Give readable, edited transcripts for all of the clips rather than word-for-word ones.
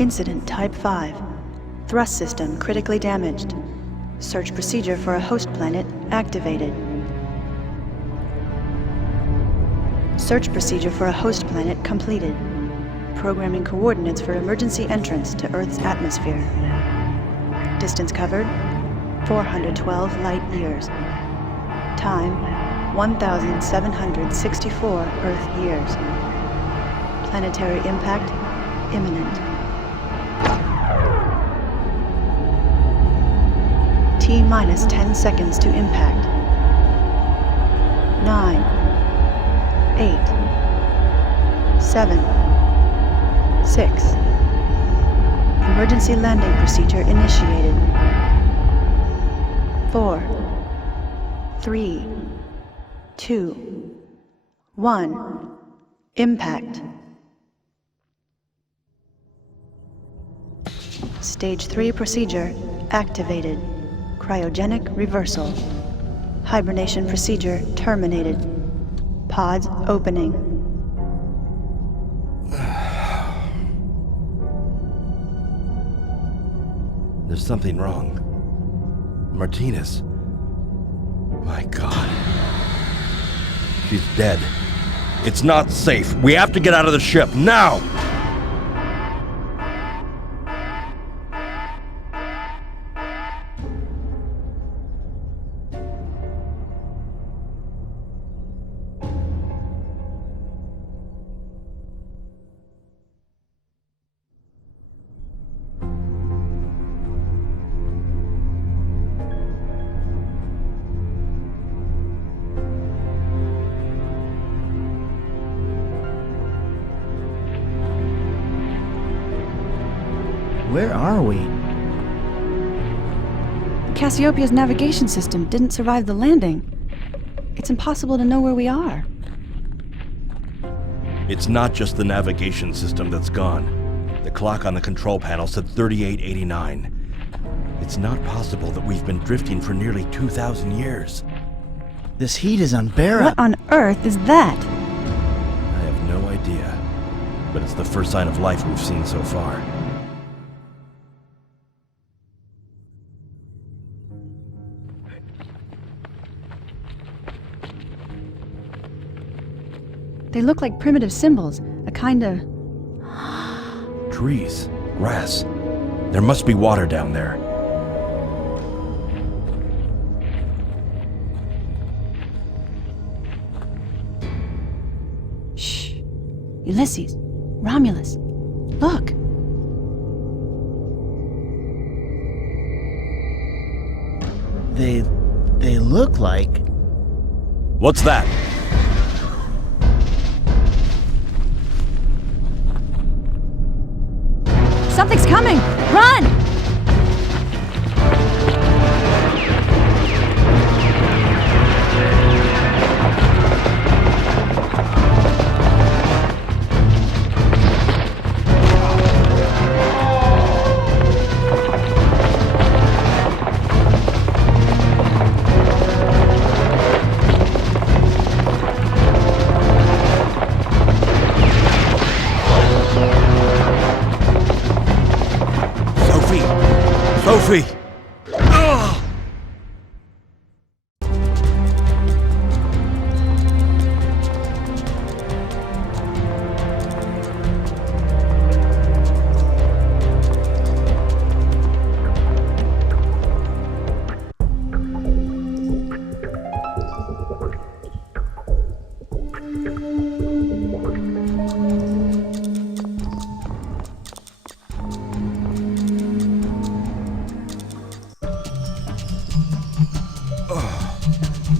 Incident Type 5. Thrust system critically damaged. Search procedure for a host planet activated. Search procedure for a host planet completed. Programming coordinates for emergency entrance to Earth's atmosphere. Distance covered, 412 light years. Time, 1,764 Earth years. Planetary impact, imminent. T-minus 10 seconds to impact. 9, 8, 7, 6. Emergency landing procedure initiated. 4, 3, 2, 1. Impact. Stage 3 procedure activated. Cryogenic reversal. Hibernation procedure terminated. Pods opening. There's something wrong. Martinez. My God. She's dead. It's not safe. We have to get out of the ship, now! Where are we? Cassiopeia's navigation system didn't survive the landing. It's impossible to know where we are. It's not just the navigation system that's gone. The clock on the control panel said 3889. It's not possible that we've been drifting for nearly 2,000 years. This heat is unbearable. What on earth is that? I have no idea, but it's the first sign of life we've seen so far. They look like primitive symbols, a kind of... Trees, grass. There must be water down there. Shh. Ulysses, Romulus, look. They look like... What's that? Something's coming! Run! Sophie!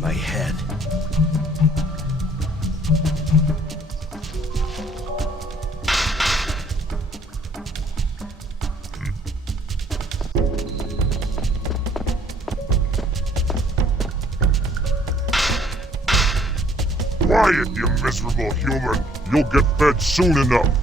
My head. Quiet, you miserable human! You'll get fed soon enough!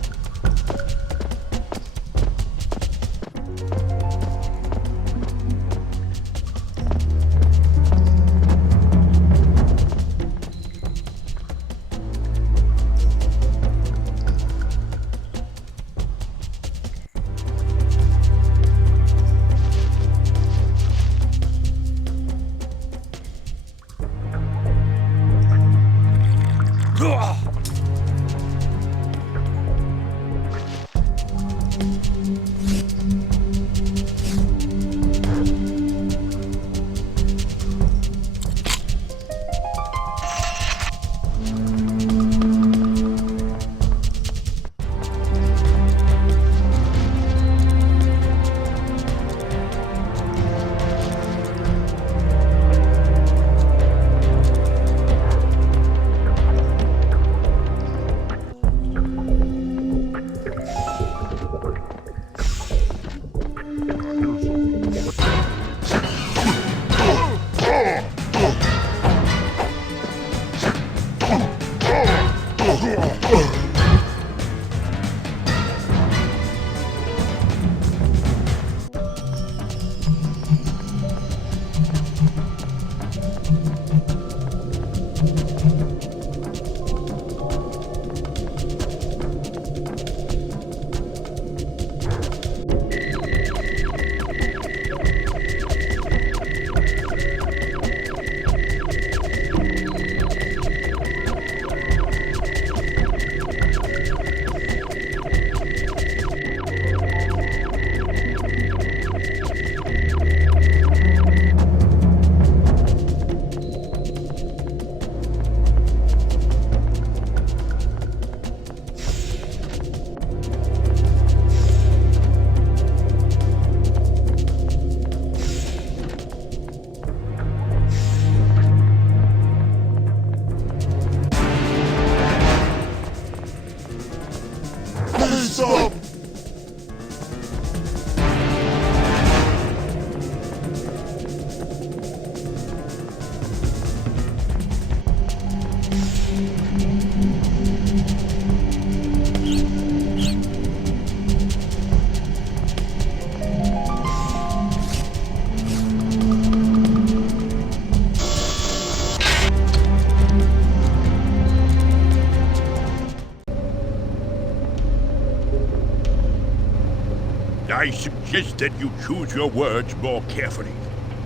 I suggest that you choose your words more carefully.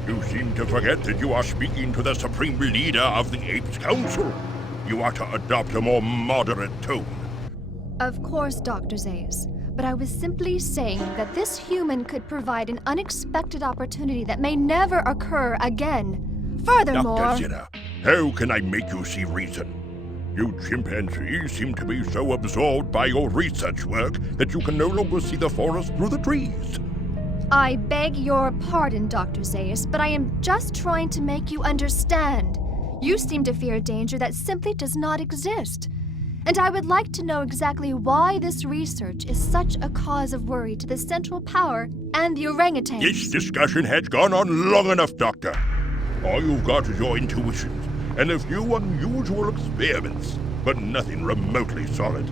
You seem to forget that you are speaking to the supreme leader of the Apes Council. You ought to adopt a more moderate tone. Of course, Dr. Zaius, but I was simply saying that this human could provide an unexpected opportunity that may never occur again. Furthermore... Dr. Zeta, how can I make you see reason? You chimpanzees seem to be so absorbed by your research work that you can no longer see the forest through the trees. I beg your pardon, Dr. Zaius, but I am just trying to make you understand. You seem to fear danger that simply does not exist. And I would like to know exactly why this research is such a cause of worry to the Central Power and the orangutans. This discussion has gone on long enough, Doctor. All you've got is your intuitions and a few unusual experiments, but nothing remotely solid.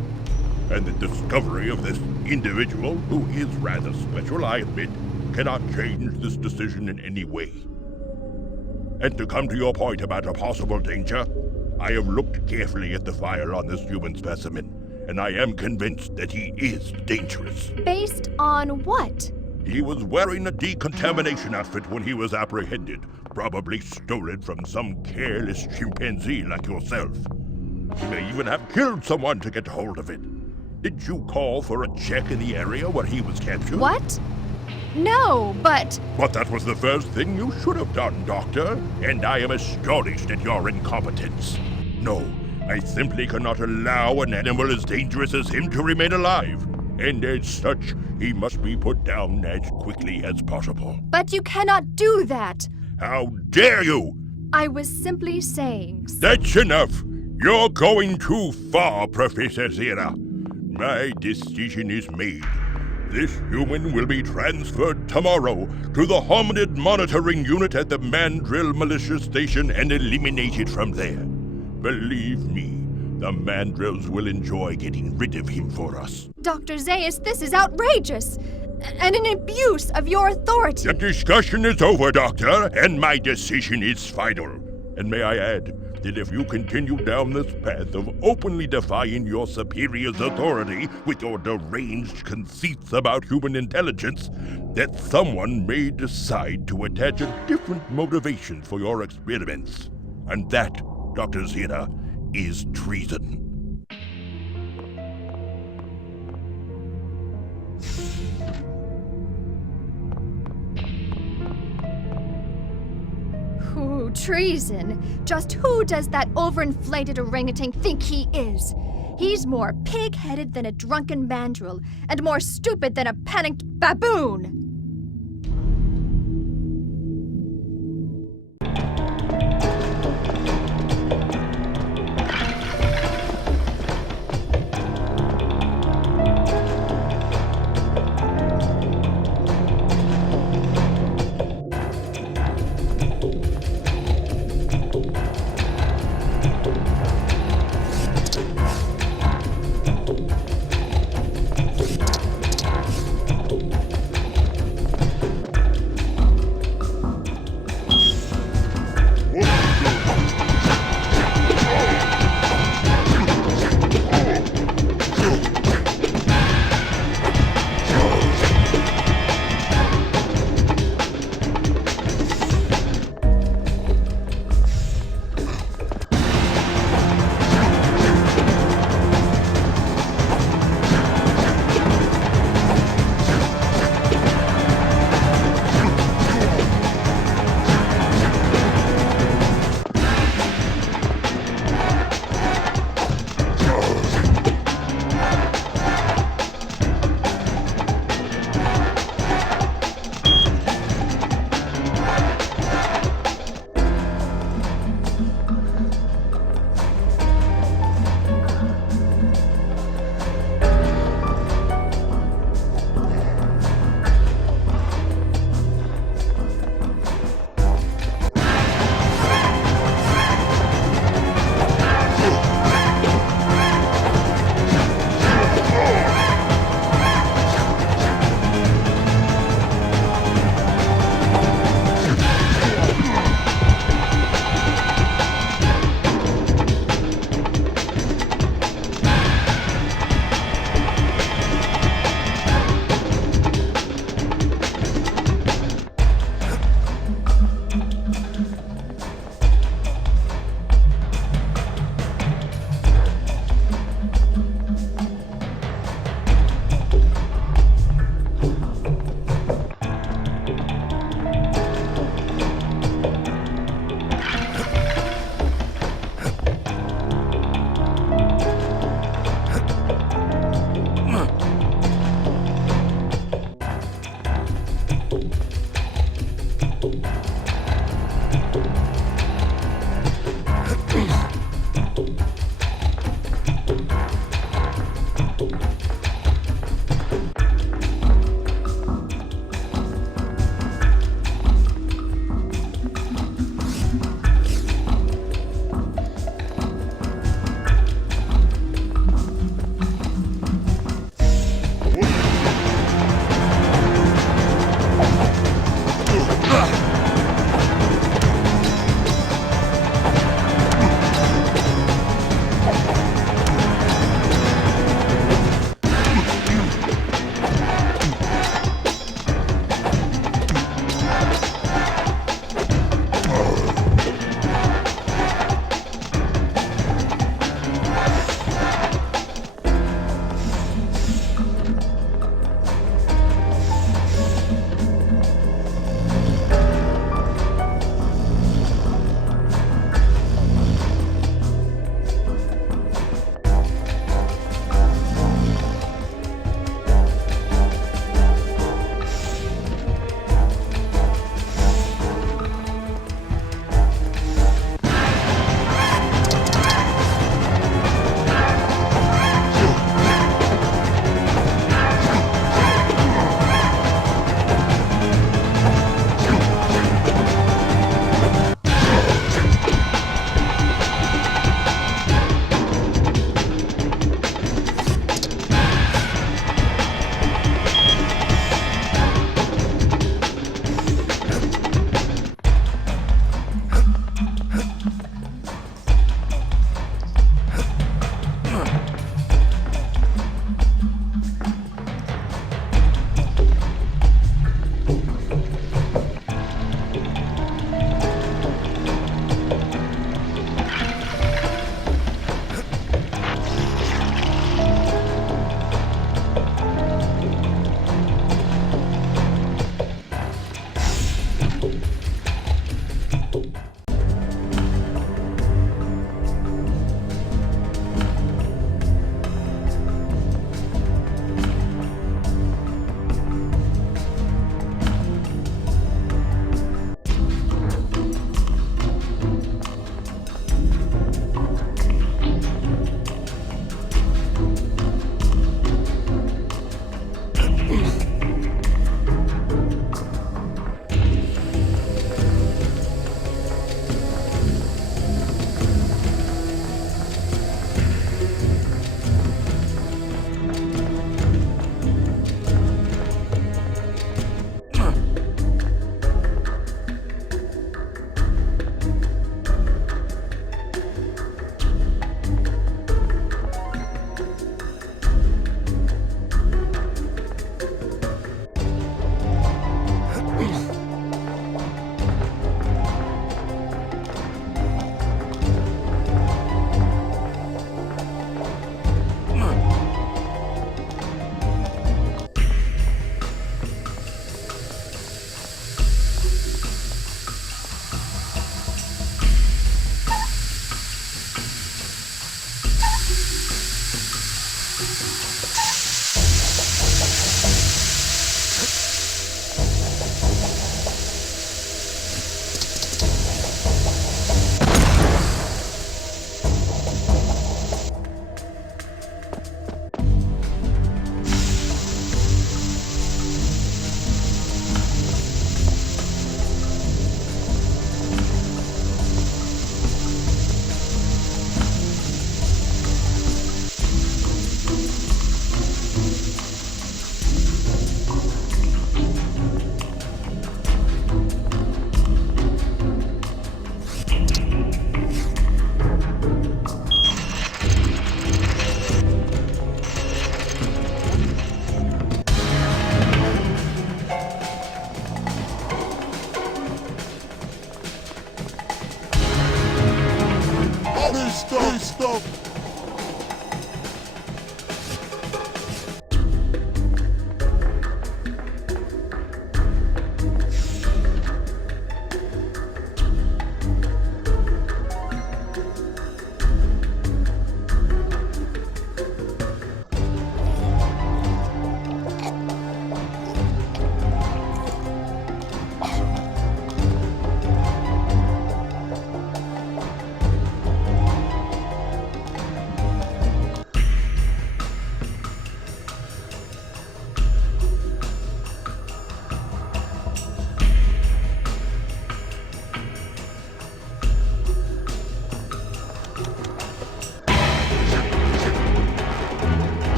And the discovery of this individual, who is rather special, I admit, cannot change this decision in any way. And to come to your point about a possible danger, I have looked carefully at the file on this human specimen, and I am convinced that he is dangerous. Based on what? He was wearing a decontamination outfit when he was apprehended, probably stolen from some careless chimpanzee like yourself. He may even have killed someone to get hold of it. Did you call for a check in the area where he was captured? What? No, but... But that was the first thing you should have done, Doctor, and I am astonished at your incompetence. No, I simply cannot allow an animal as dangerous as him to remain alive, and as such, he must be put down as quickly as possible. But you cannot do that! How dare you! I was simply saying... That's enough! You're going too far, Professor Zera. My decision is made. This human will be transferred tomorrow to the Hominid Monitoring Unit at the Mandrill Militia Station and eliminated from there. Believe me, the Mandrills will enjoy getting rid of him for us. Dr. Zaius, this is outrageous! And an abuse of your authority! The discussion is over, Doctor, and my decision is final. And may I add that if you continue down this path of openly defying your superior's authority with your deranged conceits about human intelligence, that someone may decide to attach a different motivation for your experiments. And that, Dr. Zeta, is treason. Ooh, treason. Just who does that overinflated orangutan think he is? He's more pig-headed than a drunken mandrill, and more stupid than a panicked baboon! Stop!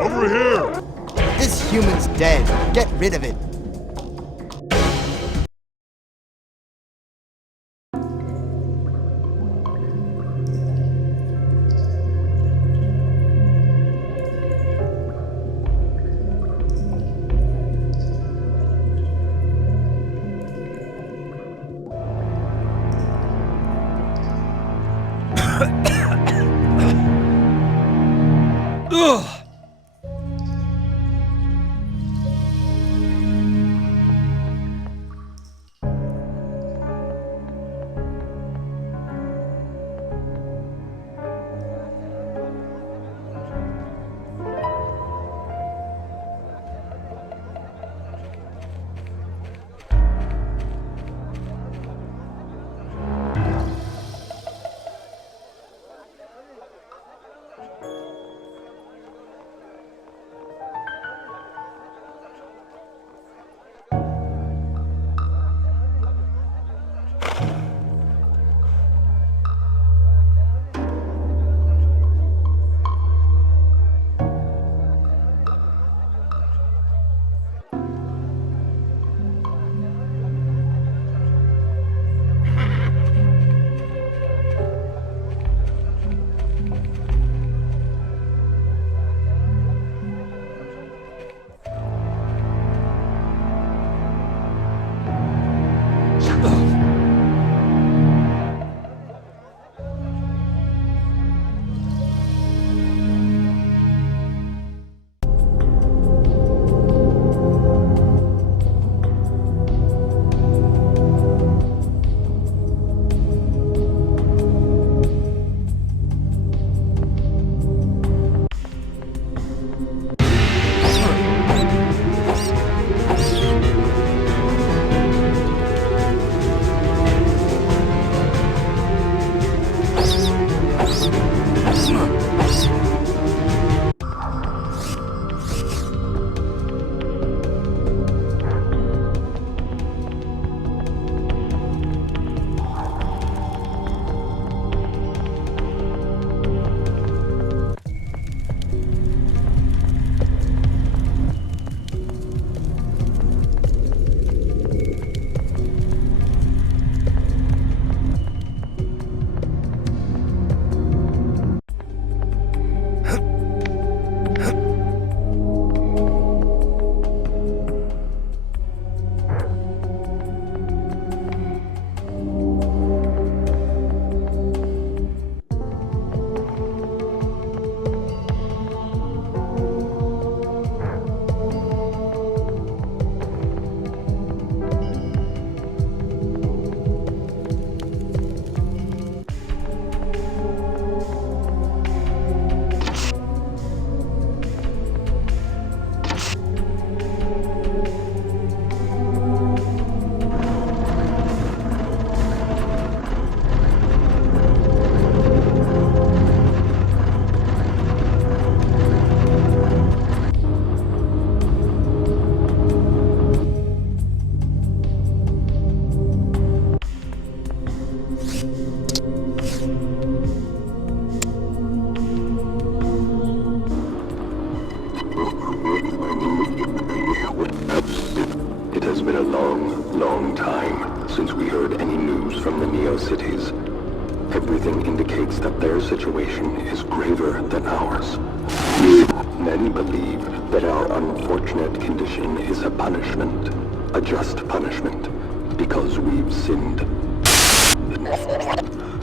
Over here! This human's dead. Get rid of it. Ugh! heard any news from the Neo-Cities. Everything indicates that their situation is graver than ours. Many believe that our unfortunate condition is a punishment, a just punishment, because we've sinned.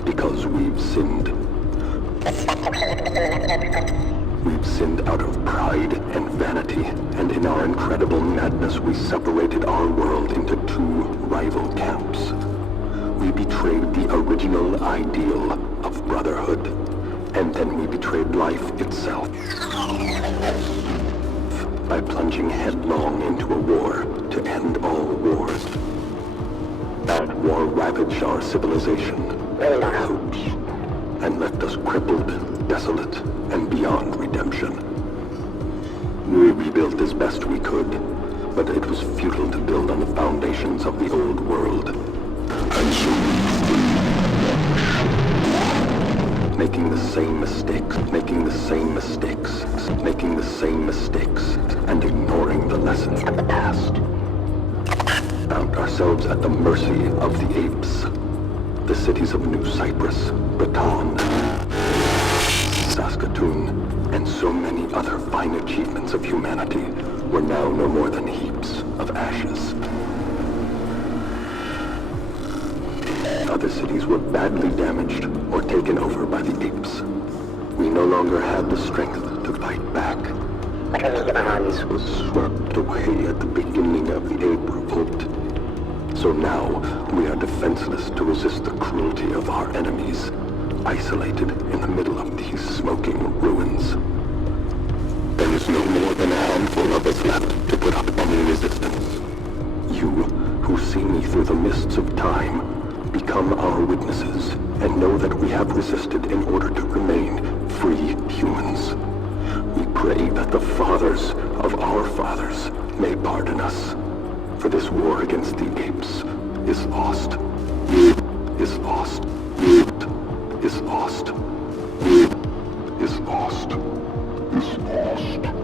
Because we've sinned. We've sinned out of pride and vanity, and in our incredible madness we separated our world into two rival camps. We betrayed the original ideal of brotherhood, and then we betrayed life itself by plunging headlong into a war to end all wars. That war ravaged our civilization, our hopes, and left us crippled, desolate, and beyond redemption. We rebuilt as best we could, but it was futile to build on the foundations of the old world. And so making the same mistakes, and ignoring the lessons of the past. Found ourselves at the mercy of the Apes. The cities of New Cyprus, Breton, Saskatoon, and so many other fine achievements of humanity were now no more than heaps of ashes. Other cities were badly damaged or taken over by the Apes. We no longer had the strength to fight back. This was swept away at the beginning of the Ape Revolt. So now, we are defenseless to resist the cruelty of our enemies, isolated in the middle of these smoking ruins. There is no more than a handful of us left to put up any resistance. You, who see me through the mists of time, become our witnesses, and know that we have resisted in order to remain free humans. We pray that the fathers of our fathers may pardon us. For this war against the apes is lost. Is lost. Is lost. Is lost. Is lost.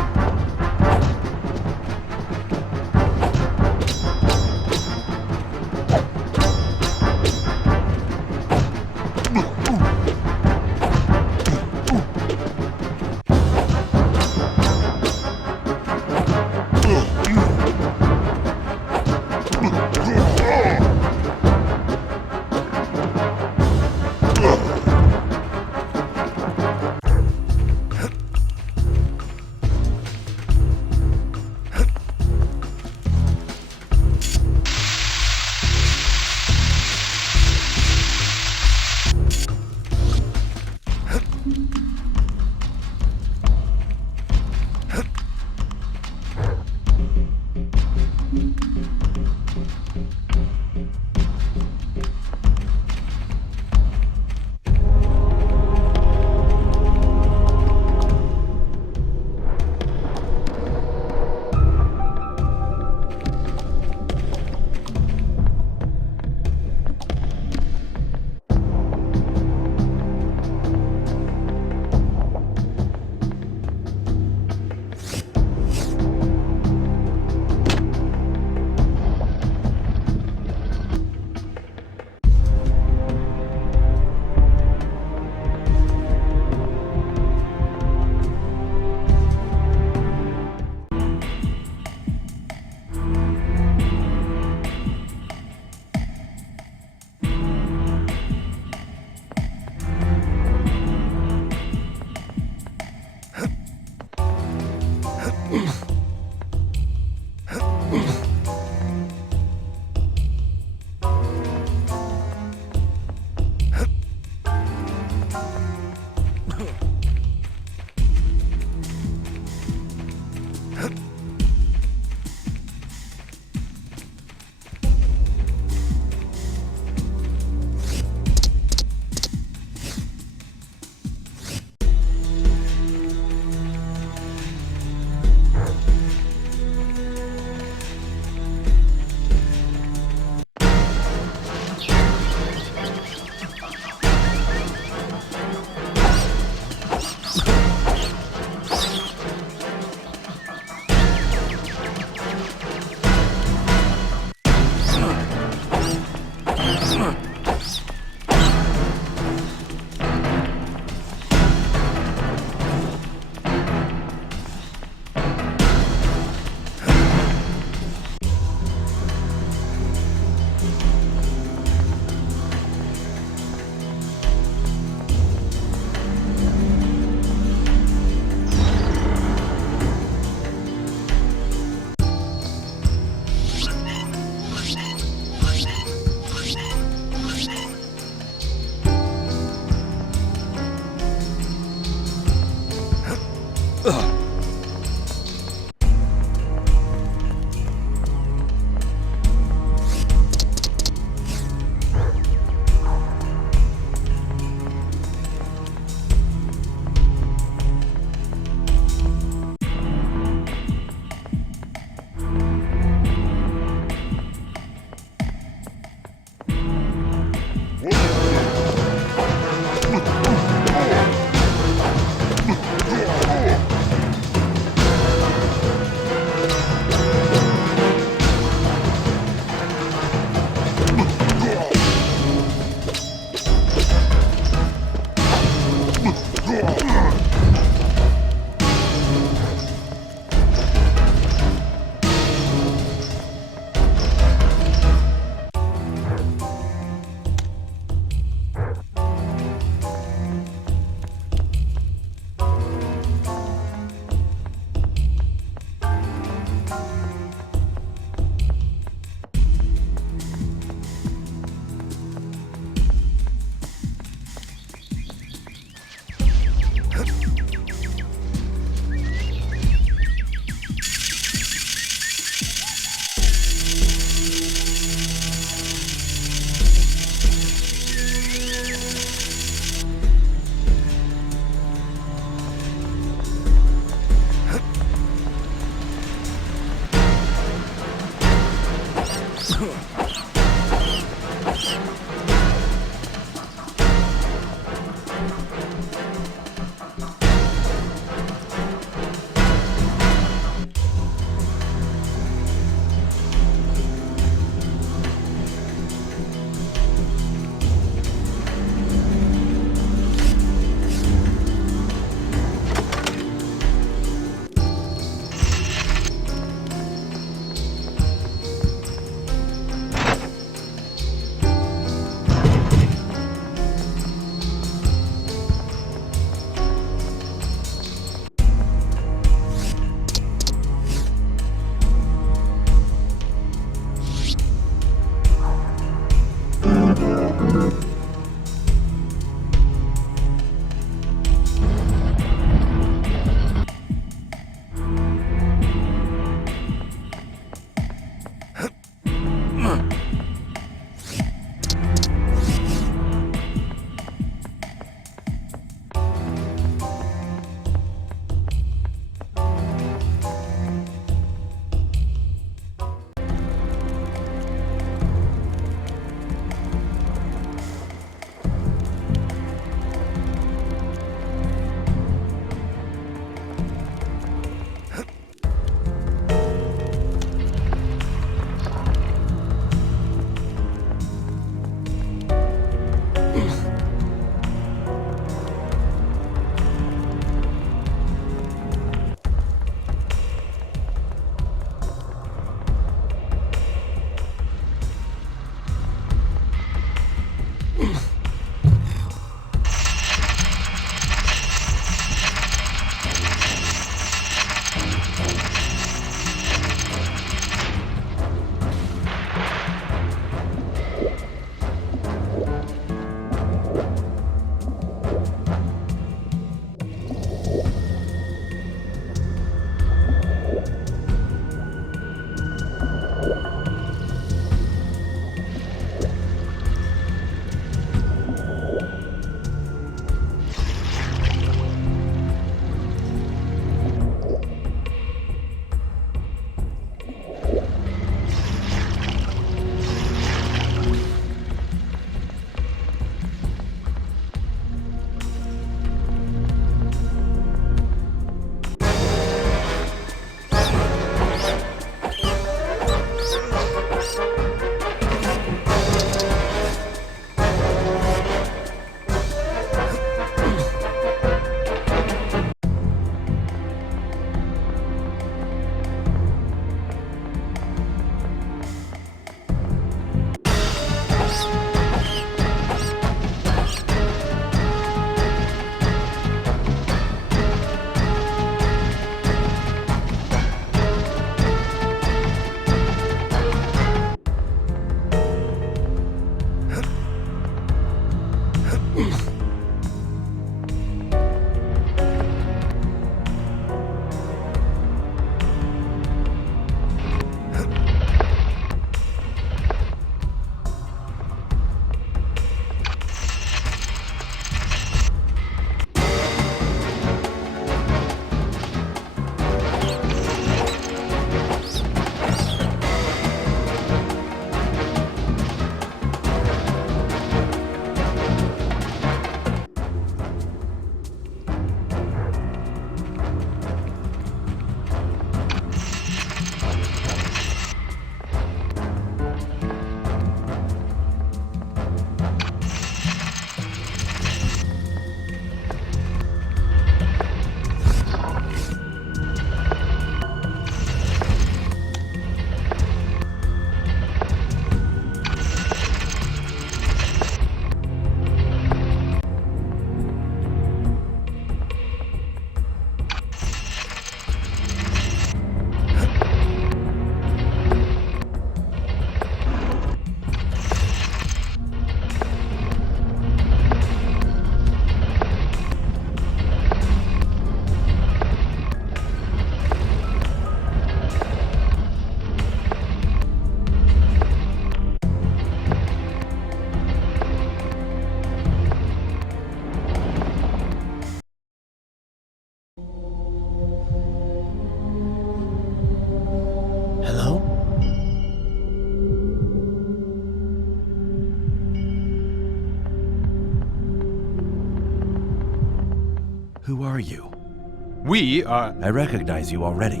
We are... I recognize you already.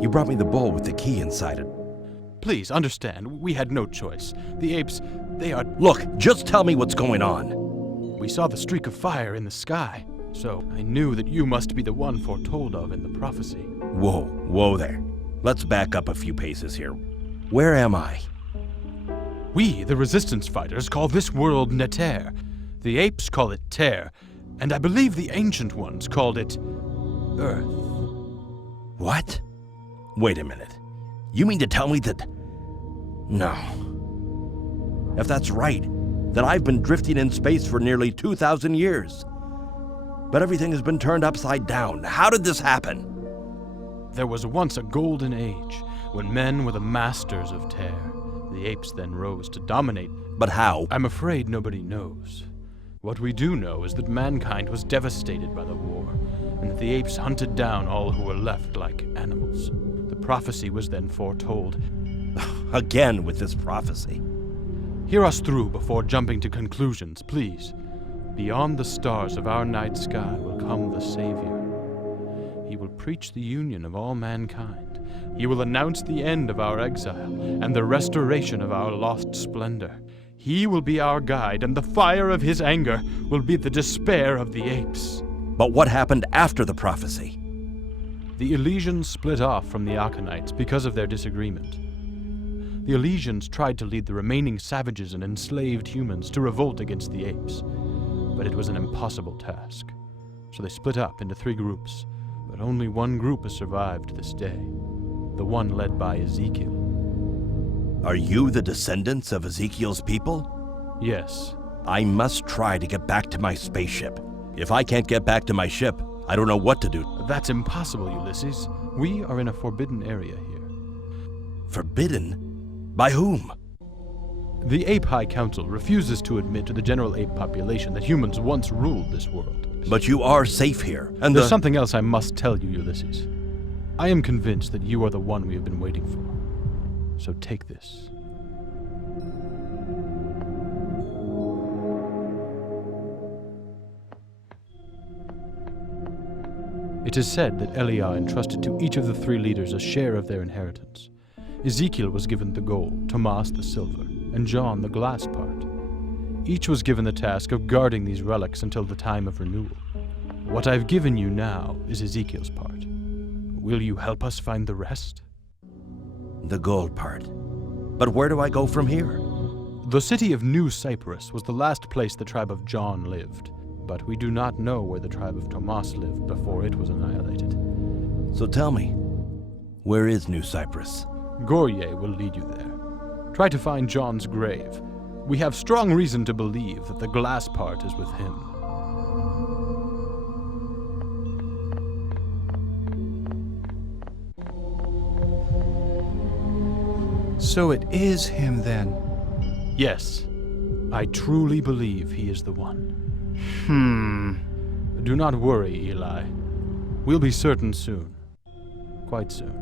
You brought me the bowl with the key inside it. Please, understand, we had no choice. The apes, they are... Look, just tell me what's going on. We saw the streak of fire in the sky, so I knew that you must be the one foretold of in the prophecy. Whoa there. Let's back up a few paces here. Where am I? We, the resistance fighters, call this world Neter. The apes call it Ter, and I believe the ancient ones called it Earth. What? Wait a minute. You mean to tell me that... No. If that's right, then I've been drifting in space for nearly 2,000 years. But everything has been turned upside down. How did this happen? There was once a golden age, when men were the masters of Ter. The apes then rose to dominate. But how? I'm afraid nobody knows. What we do know is that mankind was devastated by the war, and that the apes hunted down all who were left like animals. The prophecy was then foretold. Again with this prophecy. Hear us through before jumping to conclusions, please. Beyond the stars of our night sky will come the Savior. He will preach the union of all mankind. He will announce the end of our exile and the restoration of our lost splendor. He will be our guide, and the fire of his anger will be the despair of the apes. But what happened after the prophecy? The Elysians split off from the Aconites because of their disagreement. The Elysians tried to lead the remaining savages and enslaved humans to revolt against the apes, but it was an impossible task. So they split up into 3 groups, but only one group has survived this day, the one led by Ezekiel. Are you the descendants of Ezekiel's people? Yes. I must try to get back to my spaceship. If I can't get back to my ship, I don't know what to do. That's impossible, Ulysses. We are in a forbidden area here. Forbidden? By whom? The Ape High Council refuses to admit to the general ape population that humans once ruled this world. But you are safe here, and there's something else I must tell you, Ulysses. I am convinced that you are the one we have been waiting for. So take this. It is said that Eliah entrusted to each of the 3 leaders a share of their inheritance. Ezekiel was given the gold, Tomas the silver, and John the glass part. Each was given the task of guarding these relics until the time of renewal. What I've given you now is Ezekiel's part. Will you help us find the rest? The gold part. But where do I go from here? The city of New Cyprus was the last place the tribe of John lived, but we do not know where the tribe of Tomas lived before it was annihilated. So tell me, where is New Cyprus? Goryeo will lead you there. Try to find John's grave. We have strong reason to believe that the glass part is with him. So it is him then? Yes. I truly believe he is the one. Do not worry, Eli. We'll be certain soon. Quite soon.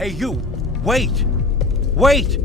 Hey, you! Wait! Wait!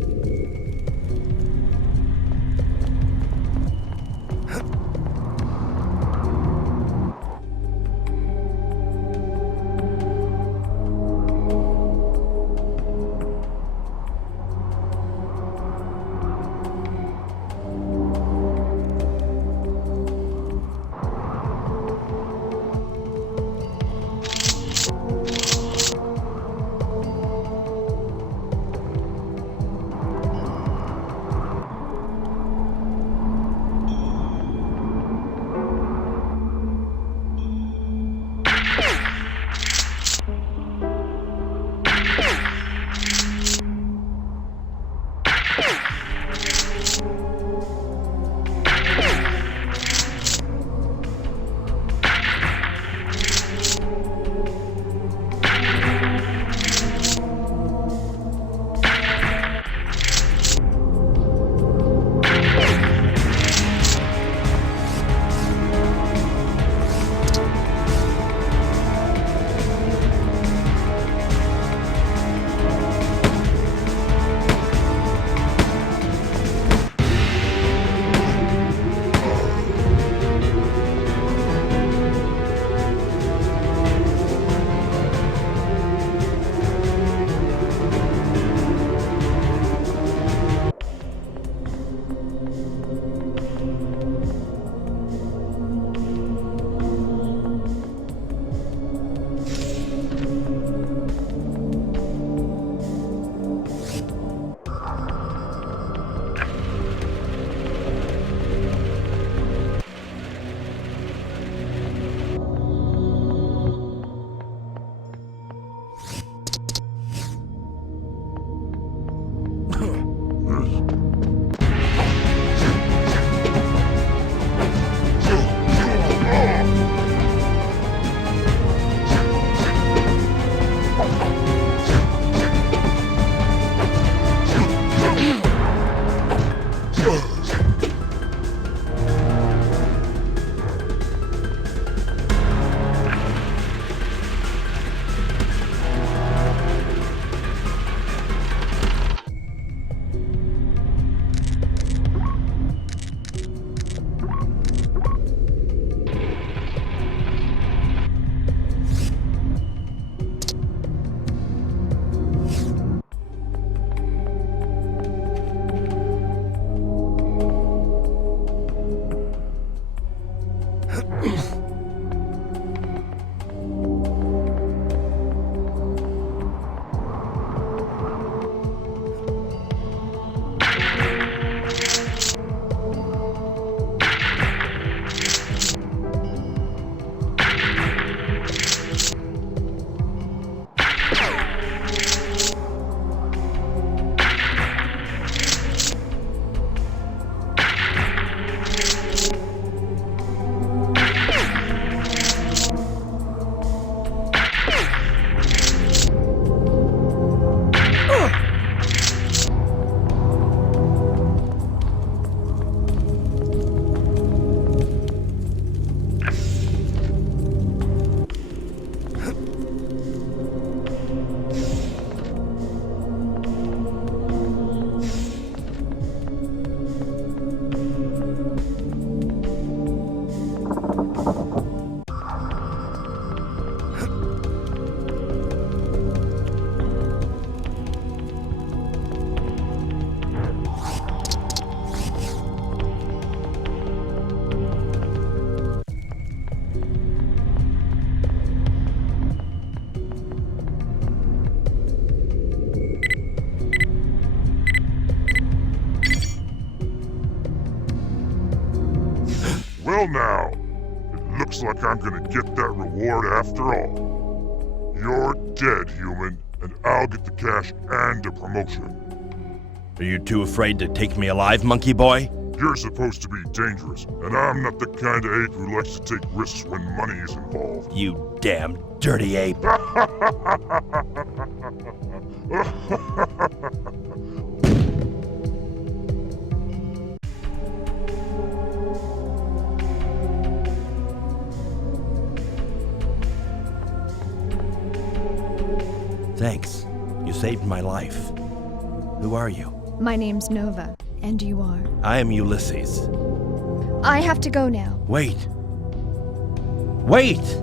Well now, it looks like I'm gonna get that reward after all. You're dead, human, and I'll get the cash and a promotion. Are you too afraid to take me alive, monkey boy? You're supposed to be dangerous, and I'm not the kind of ape who likes to take risks when money is involved. You damn dirty ape. Thanks. You saved my life. Who are you? My name's Nova, and you are? I am Ulysses. I have to go now. Wait! Wait!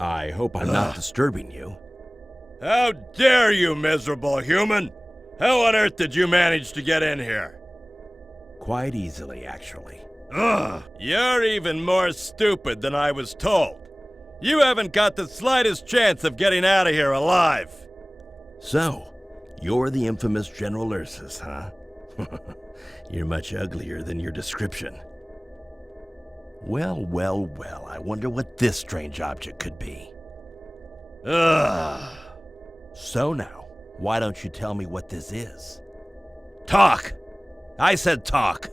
I hope I'm not disturbing you. How dare you, miserable human! How on earth did you manage to get in here? Quite easily, actually. Ugh! You're even more stupid than I was told. You haven't got the slightest chance of getting out of here alive. So, you're the infamous General Ursus, huh? You're much uglier than your description. Well, well, well, I wonder what this strange object could be. Ugh! So now, why don't you tell me what this is? Talk! I said talk!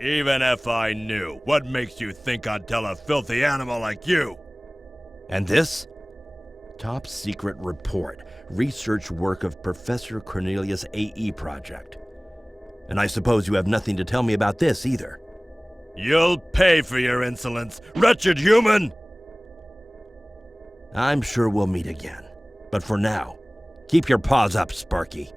Even if I knew, what makes you think I'd tell a filthy animal like you? And this? Top secret report. Research work of Professor Cornelius AE project. And I suppose you have nothing to tell me about this either. You'll pay for your insolence, wretched human! I'm sure we'll meet again. But for now, keep your paws up, Sparky.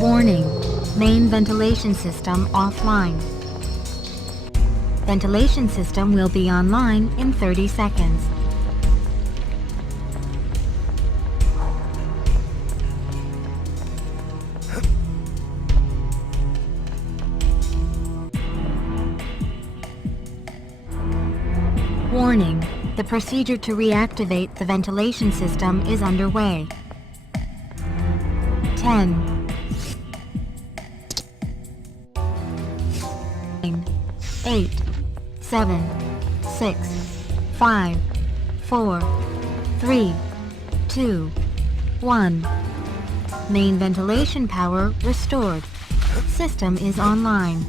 Warning. Main ventilation system offline. Ventilation system will be online in 30 seconds. Warning. The procedure to reactivate the ventilation system is underway. 10. 9, 8, 7, 6, 5, 4, 3, 2, 1. Main ventilation power restored. System is online.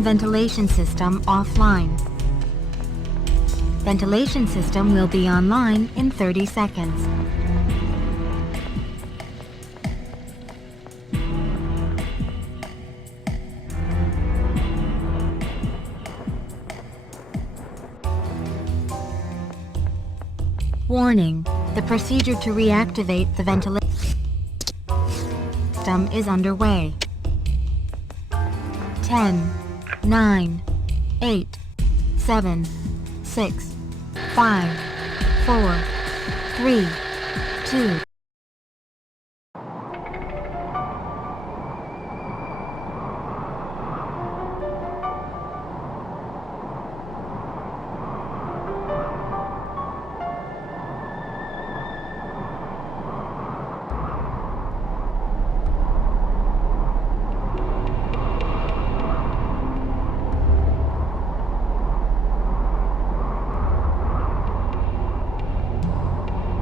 main ventilation system offline. Ventilation system will be online in 30 seconds. Warning, the procedure to reactivate the ventilation system is underway. 10, 9, 8, 7, 6, 5, 4, 3, 2.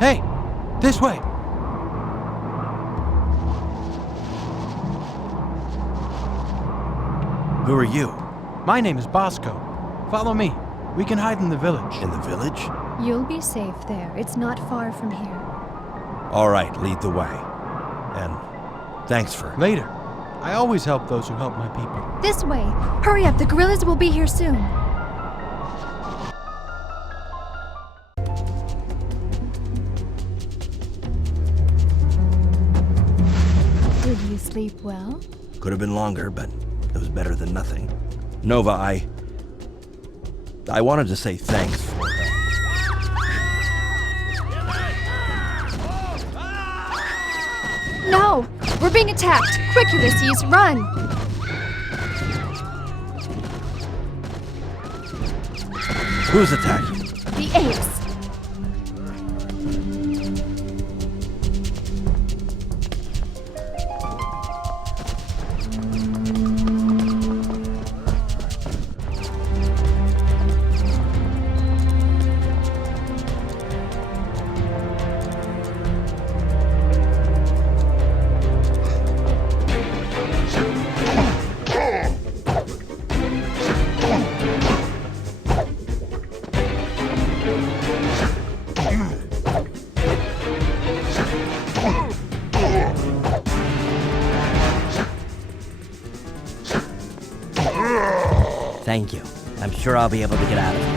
Hey! This way! Who are you? My name is Bosco. Follow me. We can hide in the village. In the village? You'll be safe there. It's not far from here. All right, lead the way. And thanks for... Later. I always help those who help my people. This way! Hurry up, the gorillas will be here soon. Did you sleep well? Could have been longer, but it was better than nothing. Nova, I wanted to say thanks for... No! We're being attacked! Quick, Ulysses, run! Who's attacking? The apes! Thank you. I'm sure I'll be able to get out of here.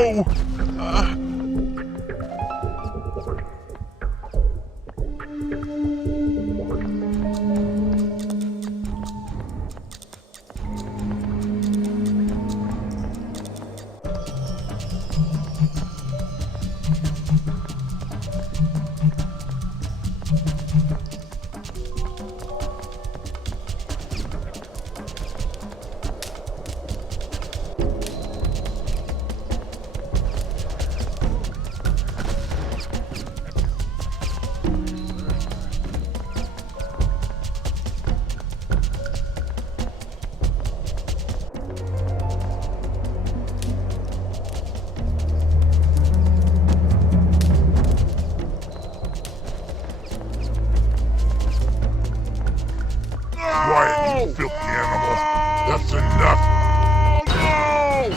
No! Quiet, you filthy animal. That's enough. Oh, no!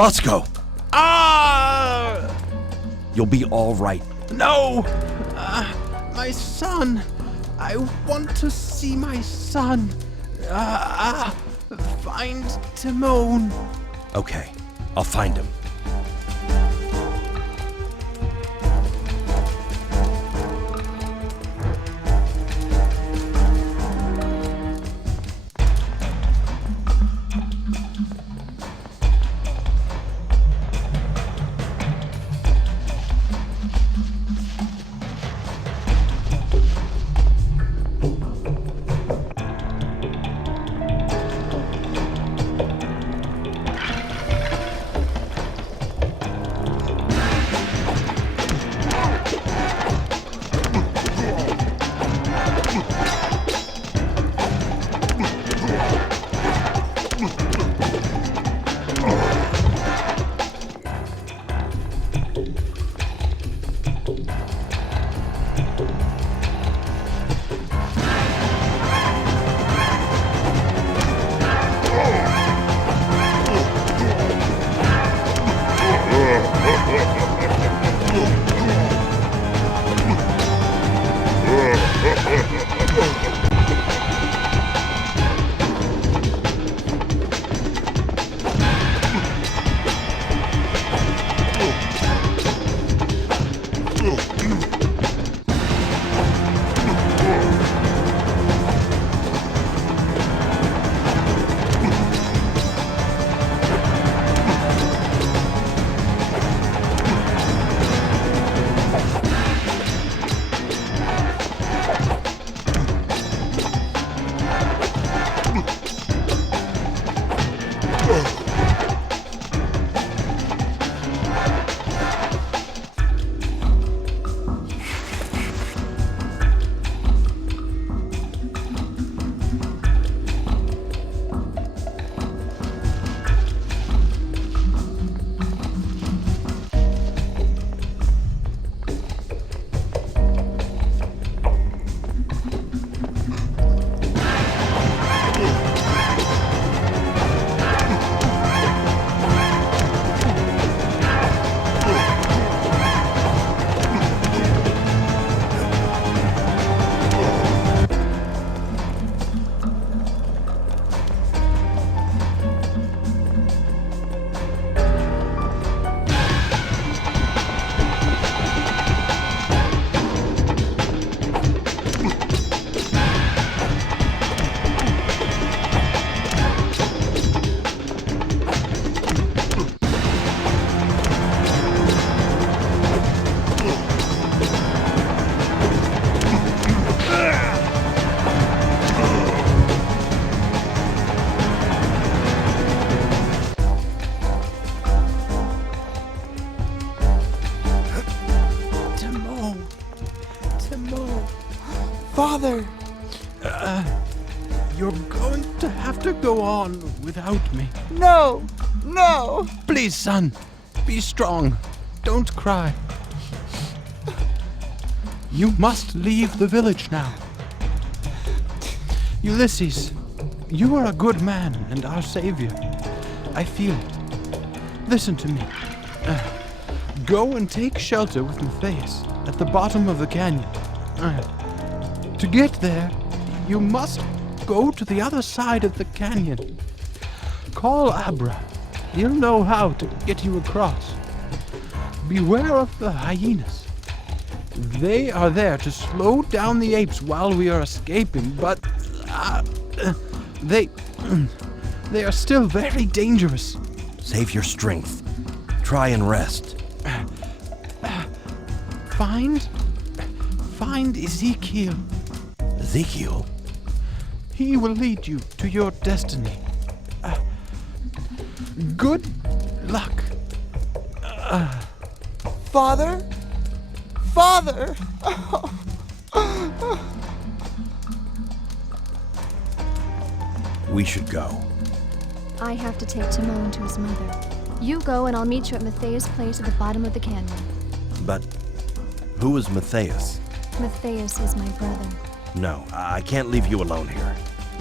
Bosco! Ah! You'll be all right. No! My son! I want to see my son. Find Timon. Okay, I'll find him. Father! You're going to have to go on without me. No! No! Please, son, be strong. Don't cry. You must leave the village now. Ulysses, you are a good man and our savior. I feel it. Listen to me. Go and take shelter with Matthias at the bottom of the canyon. To get there, you must go to the other side of the canyon. Call Abra. He'll know how to get you across. Beware of the hyenas. They are there to slow down the apes while we are escaping, but they are still very dangerous. Save your strength. Try and rest. Find Ezekiel. Ezekiel? He will lead you to your destiny. Good luck. Father? Father! We should go. I have to take Timon to his mother. You go and I'll meet you at Matthias' place at the bottom of the canyon. But who is Matthias? Matthias is my brother. No, I can't leave you alone here.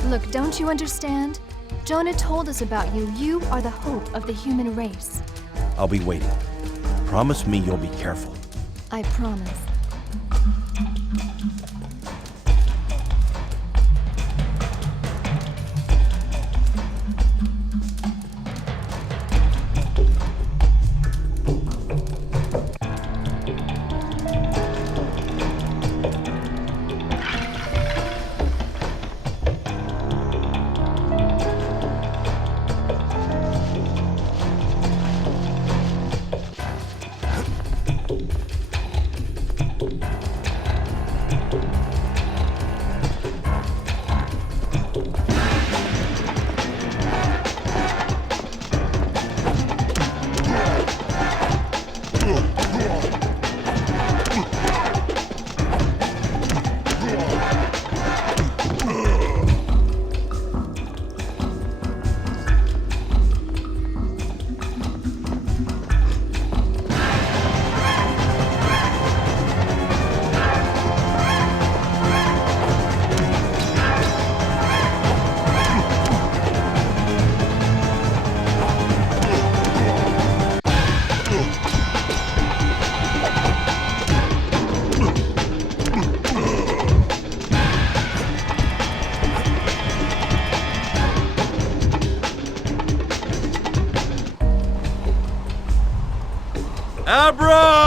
Look, don't you understand? Jonah told us about you. You are the hope of the human race. I'll be waiting. Promise me you'll be careful. I promise. Abra!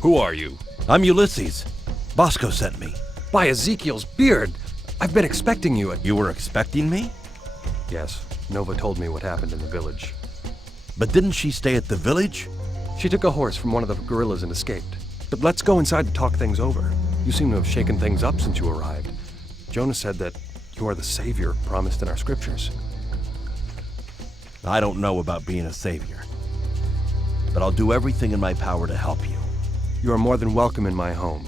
Who are you? I'm Ulysses. Bosco sent me. By Ezekiel's beard! I've been expecting you at... You were expecting me? Yes, Nova told me what happened in the village. But didn't she stay at the village? She took a horse from one of the gorillas and escaped. But let's go inside to talk things over. You seem to have shaken things up since you arrived. Jonah said that you are the savior promised in our scriptures. I don't know about being a savior, but I'll do everything in my power to help you. You are more than welcome in my home.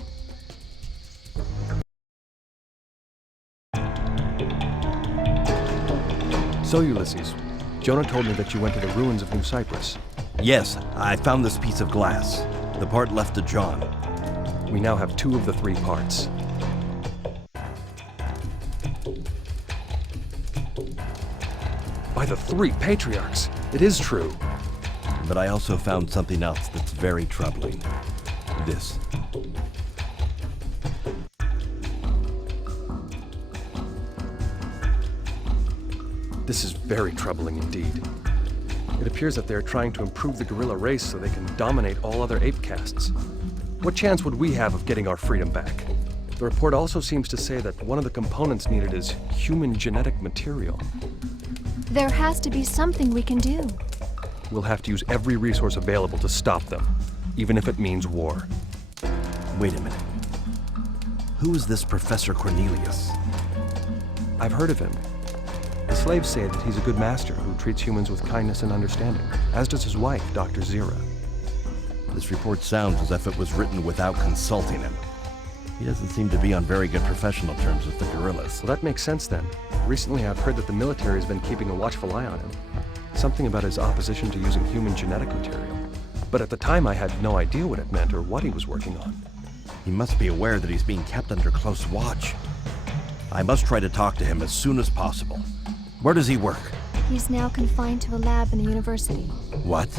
So, Ulysses, Jonah told me that you went to the ruins of New Cyprus. Yes, I found this piece of glass. The part left to John. We now have 2 of the 3 parts. By the 3 patriarchs, it is true. But I also found something else that's very troubling. This. This is very troubling indeed. It appears that they are trying to improve the gorilla race so they can dominate all other ape castes. What chance would we have of getting our freedom back? The report also seems to say that one of the components needed is human genetic material. There has to be something we can do. We'll have to use every resource available to stop them, even if it means war. Wait a minute. Who is this Professor Cornelius? I've heard of him. The slaves say that he's a good master who treats humans with kindness and understanding, as does his wife, Dr. Zira. This report sounds as if it was written without consulting him. He doesn't seem to be on very good professional terms with the gorillas. Well, that makes sense then. Recently, I've heard that the military has been keeping a watchful eye on him. Something about his opposition to using human genetic material. But at the time, I had no idea what it meant or what he was working on. He must be aware that he's being kept under close watch. I must try to talk to him as soon as possible. Where does he work? He's now confined to a lab in the university. What?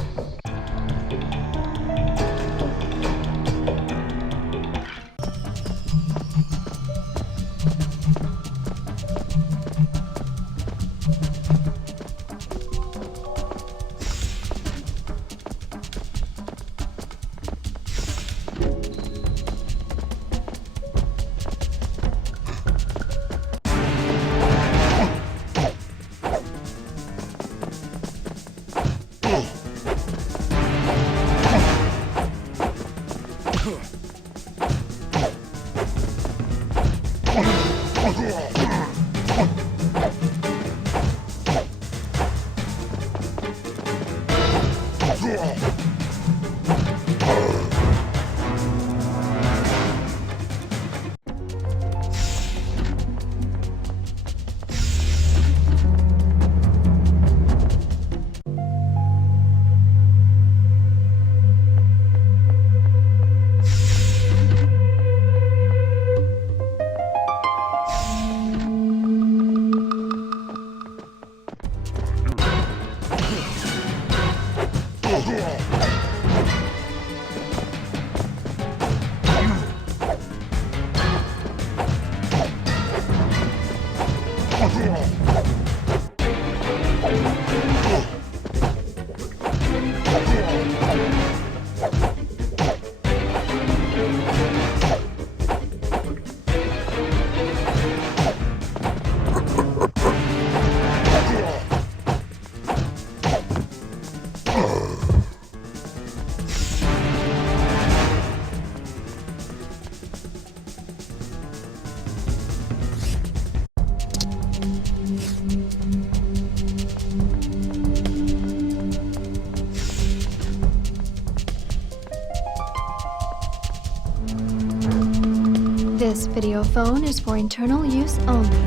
This video phone is for internal use only.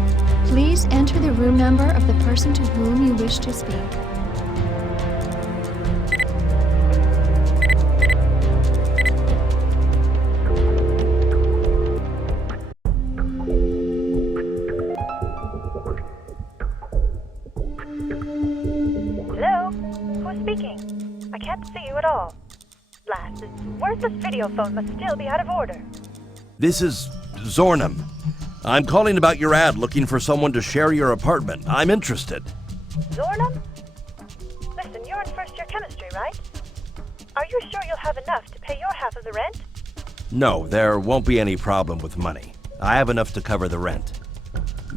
Please enter the room number of the person to whom you wish to speak. Hello? Who's speaking? I can't see you at all. Blast, this worthless video phone must still be out of order. This is Zornum. I'm calling about your ad looking for someone to share your apartment. I'm interested. Zornum? Listen, you're in first year chemistry, right? Are you sure you'll have enough to pay your half of the rent? No, there won't be any problem with money. I have enough to cover the rent.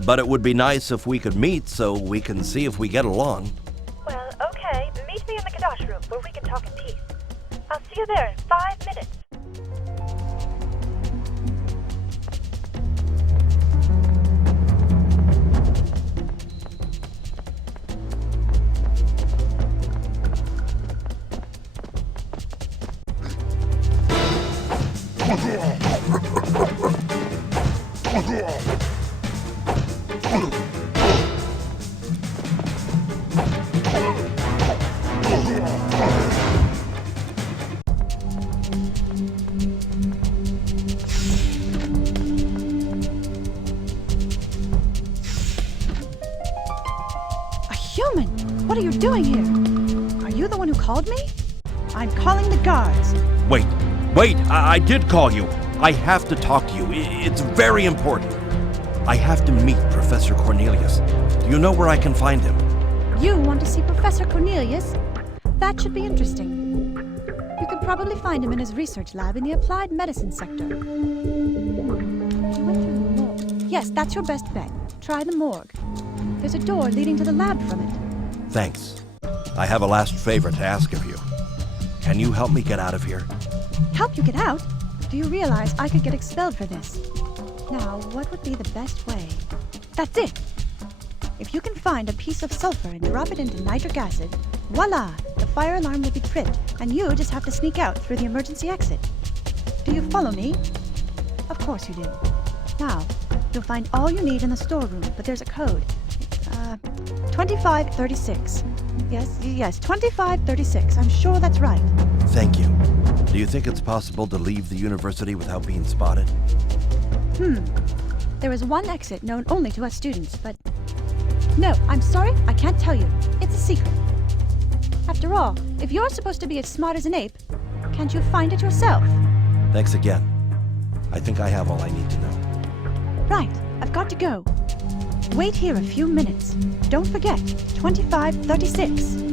But it would be nice if we could meet so we can see if we get along. Well, okay. Meet me in the Kadash room where we can talk in peace. I'll see you there in 5 minutes. A human? What are you doing here? Are you the one who called me? I'm calling the guards. Wait, I did call you. I have to talk to you. It's very important. I have to meet Professor Cornelius. Do you know where I can find him? You want to see Professor Cornelius? That should be interesting. You could probably find him in his research lab in the applied medicine sector. He went through the morgue. Yes, that's your best bet. Try the morgue. There's a door leading to the lab from it. Thanks. I have a last favor to ask of you. Can you help me get out of here? Help you get out? Do you realize I could get expelled for this? Now, what would be the best way? That's it! If you can find a piece of sulfur and drop it into nitric acid, voila! The fire alarm will be tripped, and you just have to sneak out through the emergency exit. Do you follow me? Of course you do. Now, you'll find all you need in the storeroom, but there's a code. 2536. Yes, 2536. I'm sure that's right. Thank you. Do you think it's possible to leave the university without being spotted? There is one exit known only to us students, but... No, I'm sorry, I can't tell you. It's a secret. After all, if you're supposed to be as smart as an ape, can't you find it yourself? Thanks again. I think I have all I need to know. Right, I've got to go. Wait here a few minutes. Don't forget, 2536.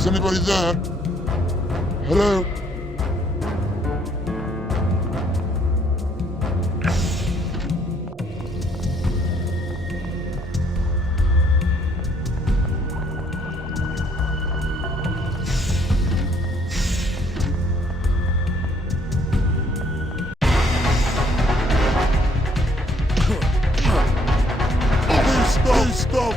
Is anybody there? Hello? Please stop!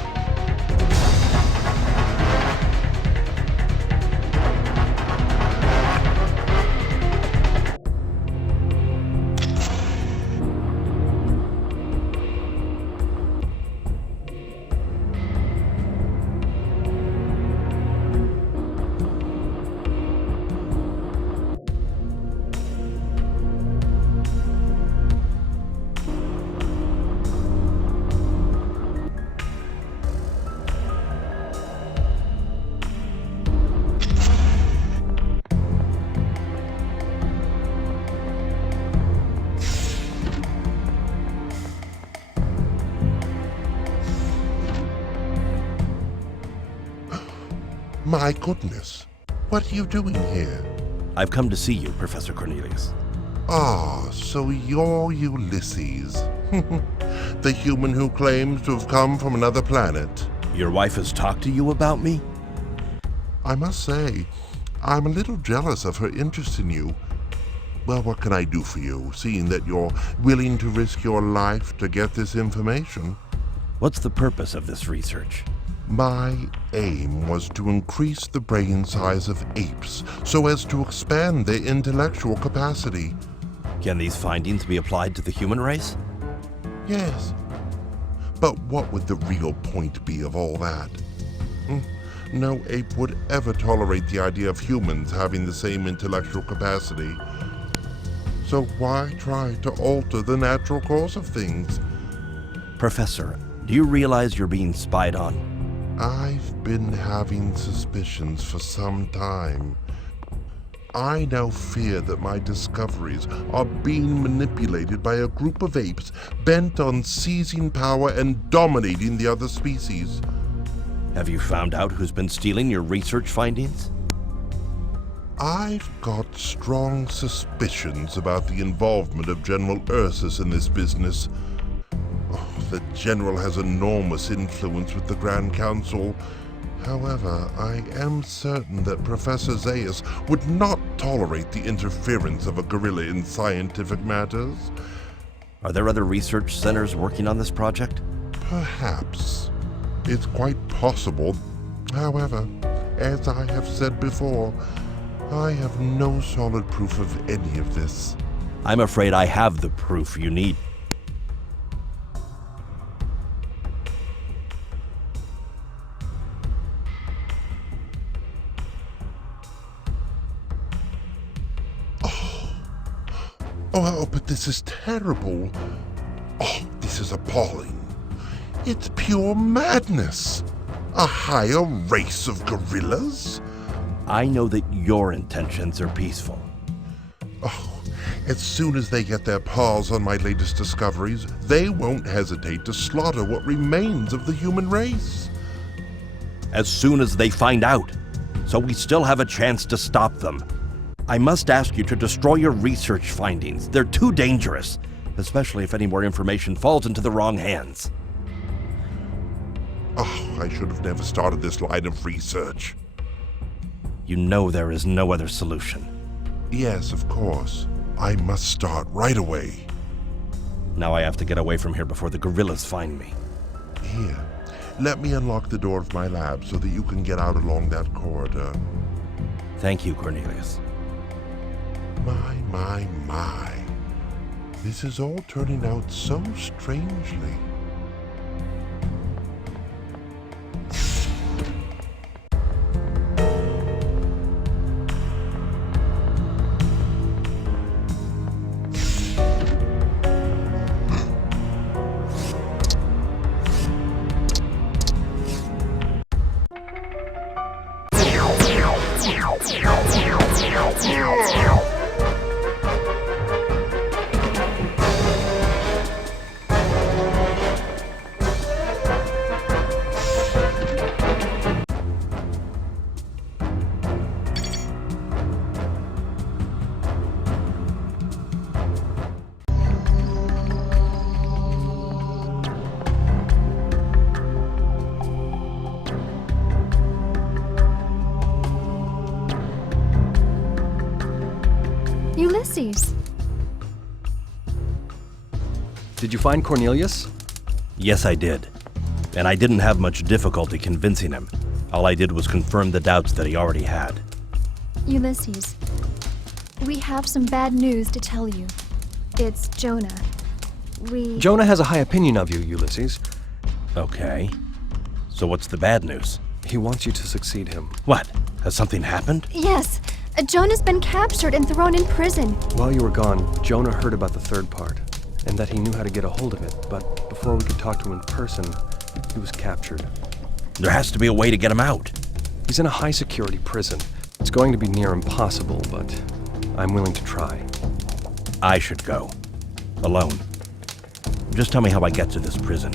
My goodness, what are you doing here? I've come to see you, Professor Cornelius. Ah, so you're Ulysses. The human who claims to have come from another planet. Your wife has talked to you about me? I must say, I'm a little jealous of her interest in you. Well, what can I do for you, seeing that you're willing to risk your life to get this information? What's the purpose of this research? My aim was to increase the brain size of apes so as to expand their intellectual capacity. Can these findings be applied to the human race? Yes. But what would the real point be of all that? No ape would ever tolerate the idea of humans having the same intellectual capacity. So why try to alter the natural course of things? Professor, do you realize you're being spied on? I've been having suspicions for some time. I now fear that my discoveries are being manipulated by a group of apes bent on seizing power and dominating the other species. Have you found out who's been stealing your research findings? I've got strong suspicions about the involvement of General Ursus in this business. The General has enormous influence with the Grand Council. However, I am certain that Professor Zaius would not tolerate the interference of a gorilla in scientific matters. Are there other research centers working on this project? Perhaps. It's quite possible. However, as I have said before, I have no solid proof of any of this. I'm afraid I have the proof you need. Oh, but this is terrible. Oh, this is appalling. It's pure madness. A higher race of gorillas? I know that your intentions are peaceful. Oh, as soon as they get their paws on my latest discoveries, they won't hesitate to slaughter what remains of the human race. As soon as they find out, so we still have a chance to stop them. I must ask you to destroy your research findings. They're too dangerous, especially if any more information falls into the wrong hands. Oh, I should have never started this line of research. You know there is no other solution. Yes, of course. I must start right away. Now I have to get away from here before the gorillas find me. Here, let me unlock the door of my lab so that you can get out along that corridor. Thank you, Cornelius. My. This is all turning out so strangely. Ulysses. Did you find Cornelius? Yes, I did. And I didn't have much difficulty convincing him. All I did was confirm the doubts that he already had. Ulysses, we have some bad news to tell you. It's Jonah. Jonah has a high opinion of you, Ulysses. Okay. So what's the bad news? He wants you to succeed him. What? Has something happened? Yes. Jonah's been captured and thrown in prison. While you were gone, Jonah heard about the third part, and that he knew how to get a hold of it, but before we could talk to him in person, he was captured. There has to be a way to get him out. He's in a high-security prison. It's going to be near impossible, but I'm willing to try. I should go. Alone. Just tell me how I get to this prison.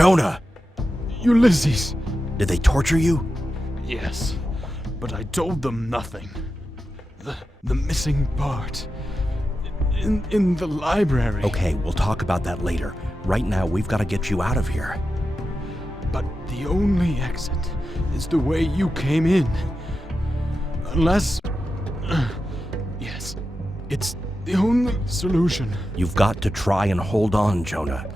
Jonah! Ulysses! Did they torture you? Yes, but I told them nothing. The missing part. In the library. Okay, we'll talk about that later. Right now, we've got to get you out of here. But the only exit is the way you came in. Unless... yes, it's the only solution. You've got to try and hold on, Jonah.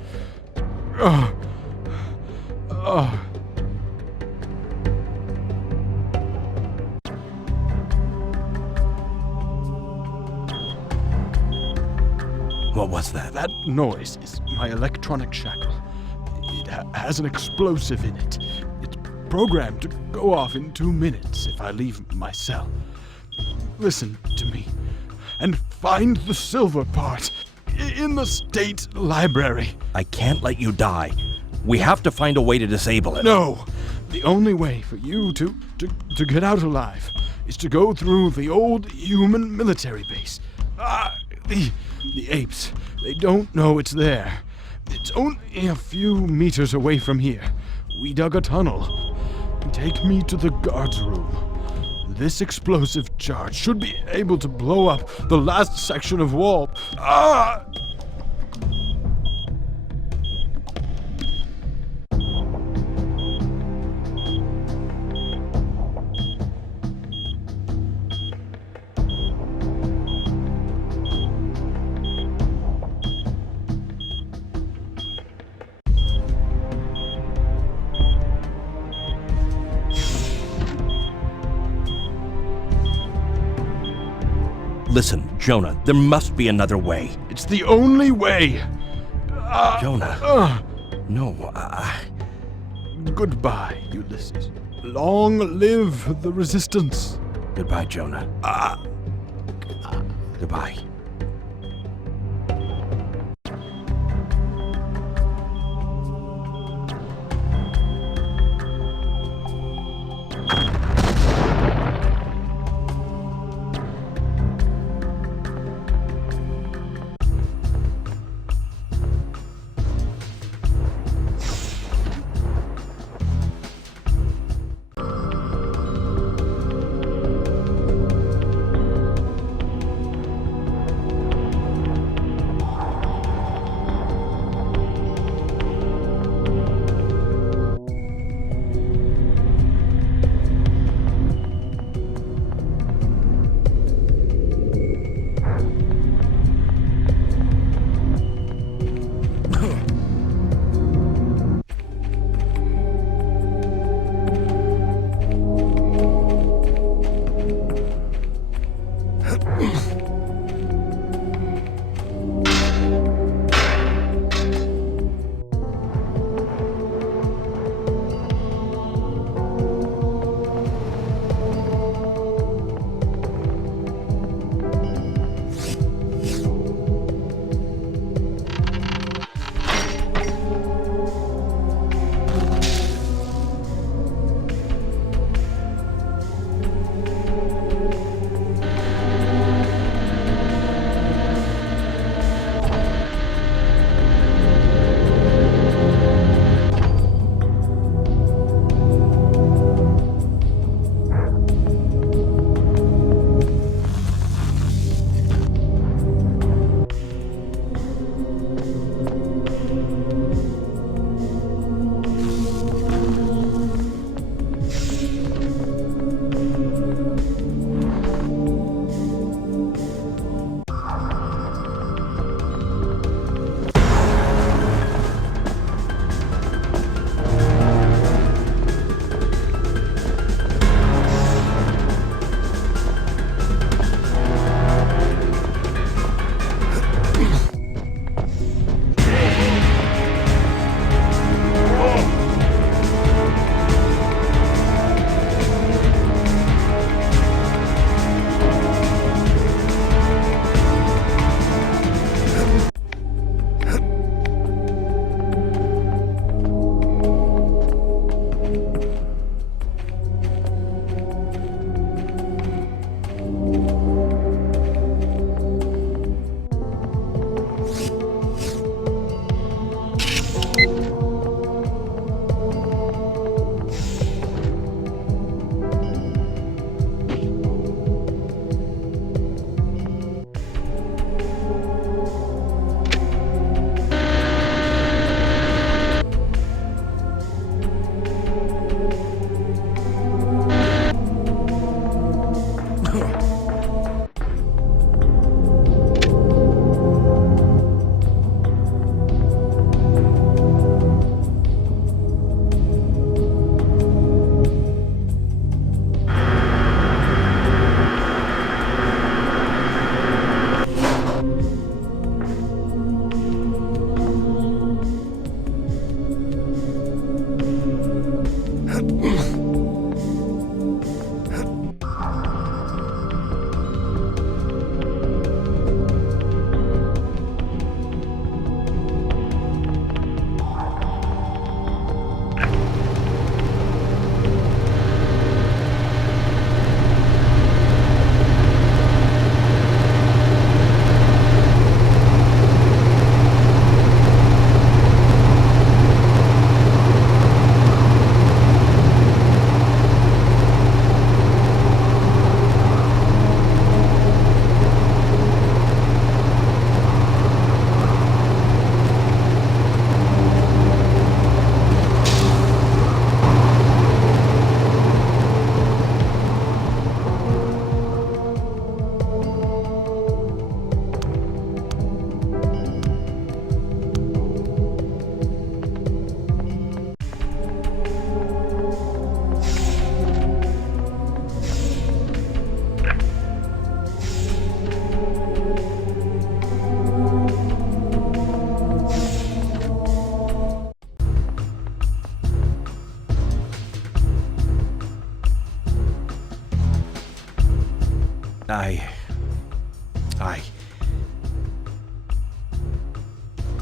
What was that? That noise is my electronic shackle. It has an explosive in it. It's programmed to go off in 2 minutes if I leave my cell. Listen to me, and find the silver part in the state library. I can't let you die. We have to find a way to disable it. No! The only way for you to get out alive is to go through the old human military base. The apes, they don't know it's there. It's only a few meters away from here. We dug a tunnel. Take me to the guards room. This explosive charge should be able to blow up the last section of wall. Listen, Jonah, there must be another way. It's the only way. Jonah. No, Goodbye, Ulysses. Long live the resistance. Goodbye, Jonah. Goodbye.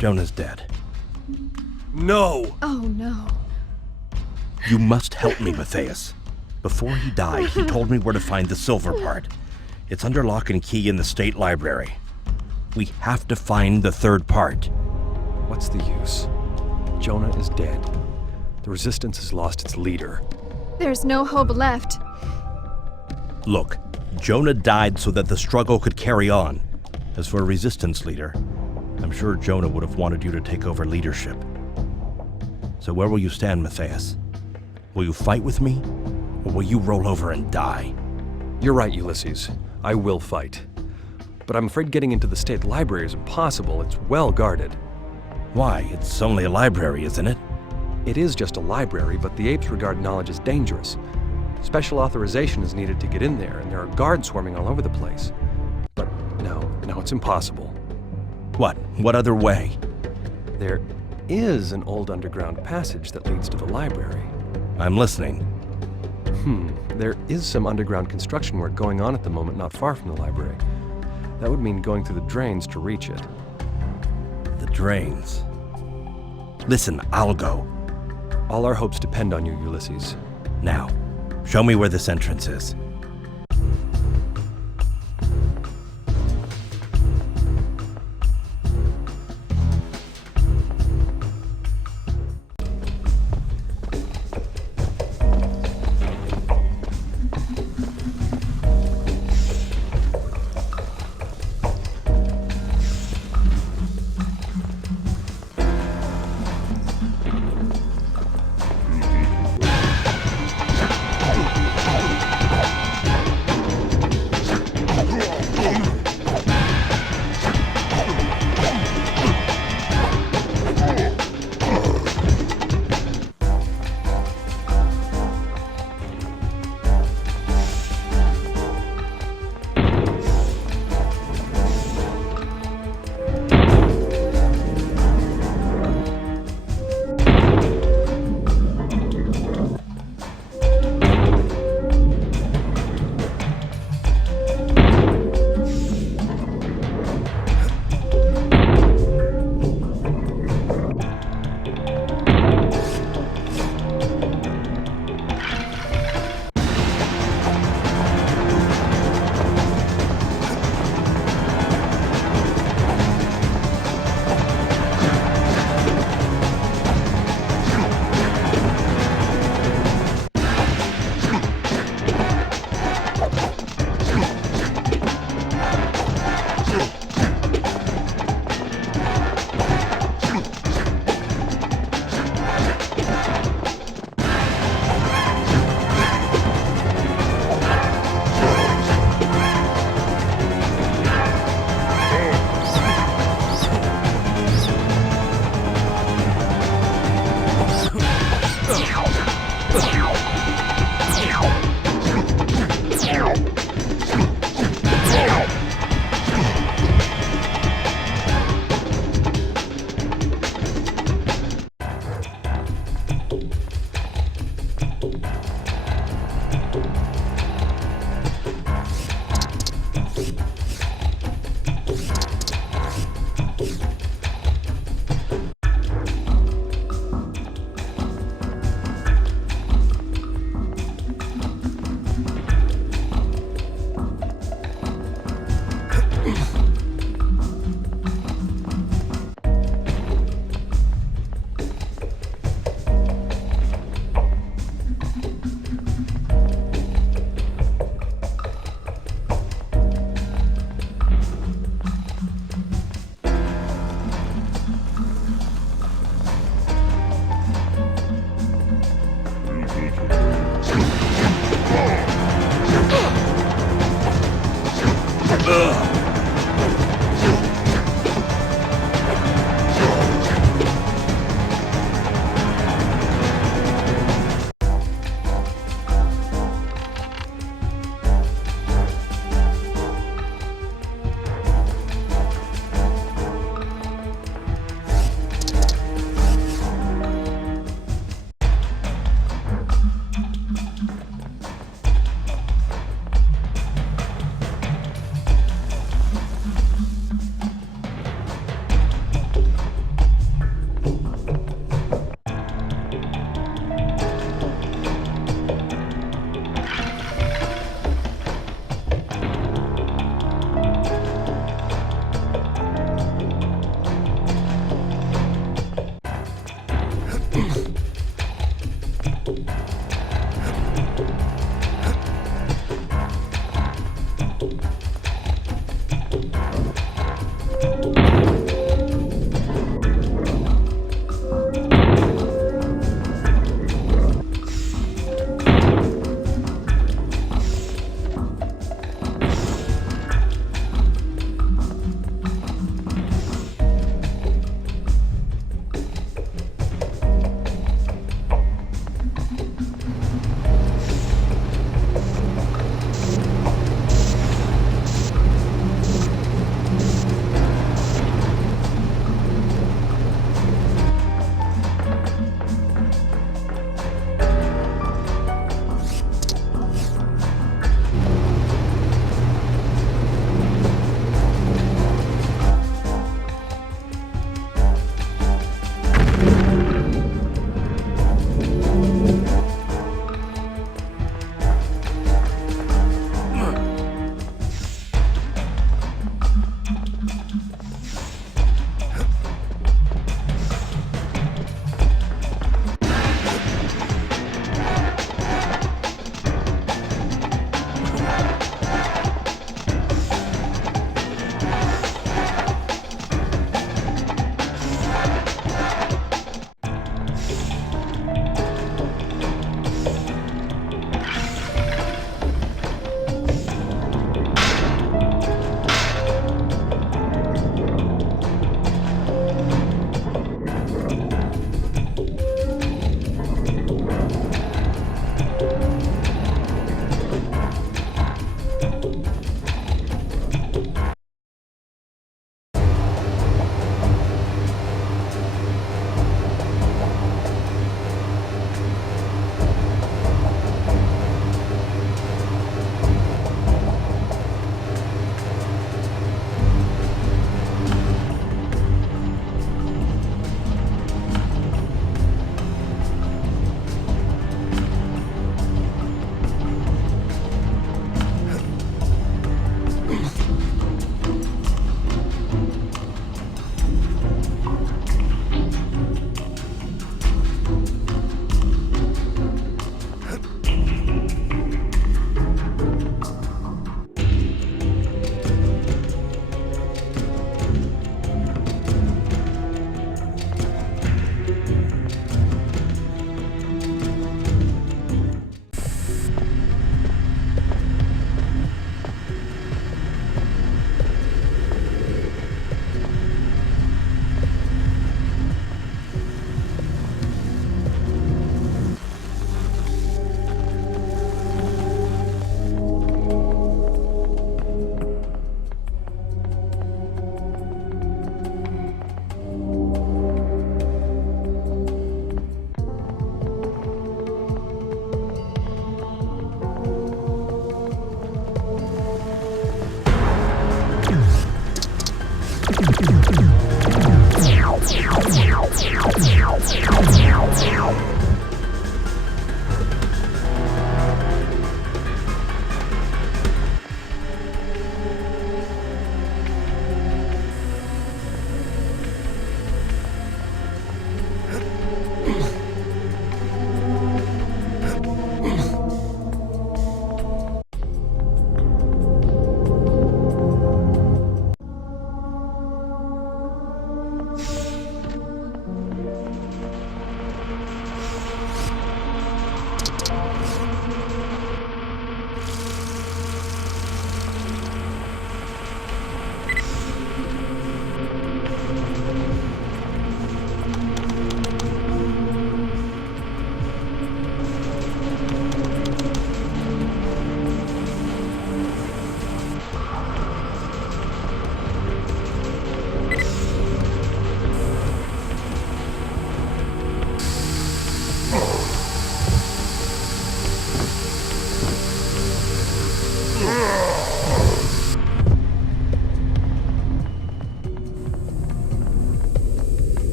Jonah's dead. No! Oh no. You must help me, Matthias. Before he died, he told me where to find the silver part. It's under lock and key in the state library. We have to find the third part. What's the use? Jonah is dead. The Resistance has lost its leader. There's no hope left. Look, Jonah died so that the struggle could carry on. As for a Resistance leader, I'm sure Jonah would have wanted you to take over leadership. So where will you stand, Matthias? Will you fight with me, or will you roll over and die? You're right, Ulysses. I will fight. But I'm afraid getting into the state library is impossible. It's well guarded. Why? It's only a library, isn't it? It is just a library, but the apes regard knowledge as dangerous. Special authorization is needed to get in there, and there are guards swarming all over the place. But no, it's impossible. What? What other way? There is an old underground passage that leads to the library. I'm listening. There is some underground construction work going on at the moment not far from the library. That would mean going through the drains to reach it. The drains. Listen, I'll go. All our hopes depend on you, Ulysses. Now, show me where this entrance is.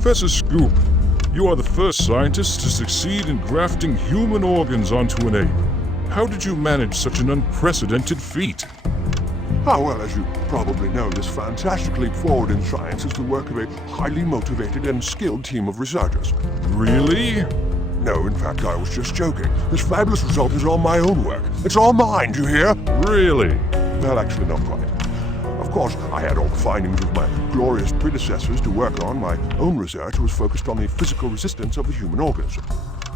Professor Scoop, you are the first scientist to succeed in grafting human organs onto an ape. How did you manage such an unprecedented feat? Well, as you probably know, this fantastic leap forward in science is the work of a highly motivated and skilled team of researchers. Really? No, in fact, I was just joking. This fabulous result is all my own work. It's all mine, do you hear? Really? Well, actually, not quite. Of course, I had all the findings of my glorious predecessors to work on. My own research was focused on the physical resistance of the human organism.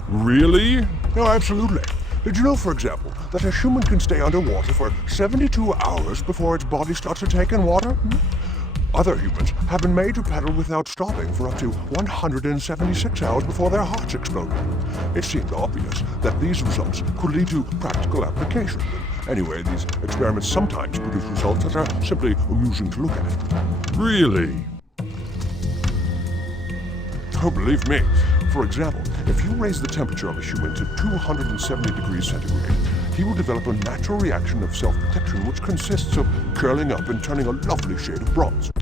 Really? No, absolutely. Did you know, for example, that a human can stay underwater for 72 hours before its body starts to take in water? Other humans have been made to paddle without stopping for up to 176 hours before their hearts exploded. It seemed obvious that these results could lead to practical application. Anyway, these experiments sometimes produce results that are simply amusing to look at. Really? Oh, believe me. For example, if you raise the temperature of a human to 270 degrees centigrade, he will develop a natural reaction of self-protection which consists of curling up and turning a lovely shade of bronze.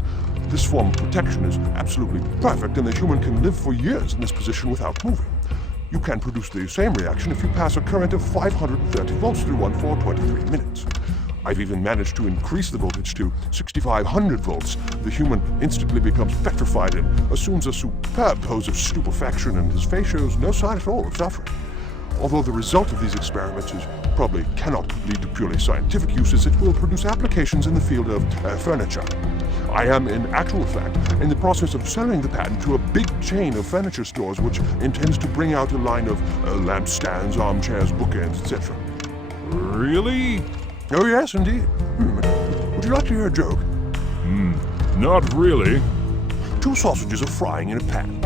This form of protection is absolutely perfect, and the human can live for years in this position without moving. You can produce the same reaction if you pass a current of 530 volts through one for 23 minutes. I've even managed to increase the voltage to 6,500 volts. The human instantly becomes petrified and assumes a superb pose of stupefaction, and his face shows no sign at all of suffering. Although the result of these experiments probably cannot lead to purely scientific uses, it will produce applications in the field of furniture. I am, in actual fact, in the process of selling the patent to a big chain of furniture stores which intends to bring out a line of lampstands, armchairs, bookends, etc. Really? Oh, yes, indeed. Would you like to hear a joke? Not really. Two sausages are frying in a pan.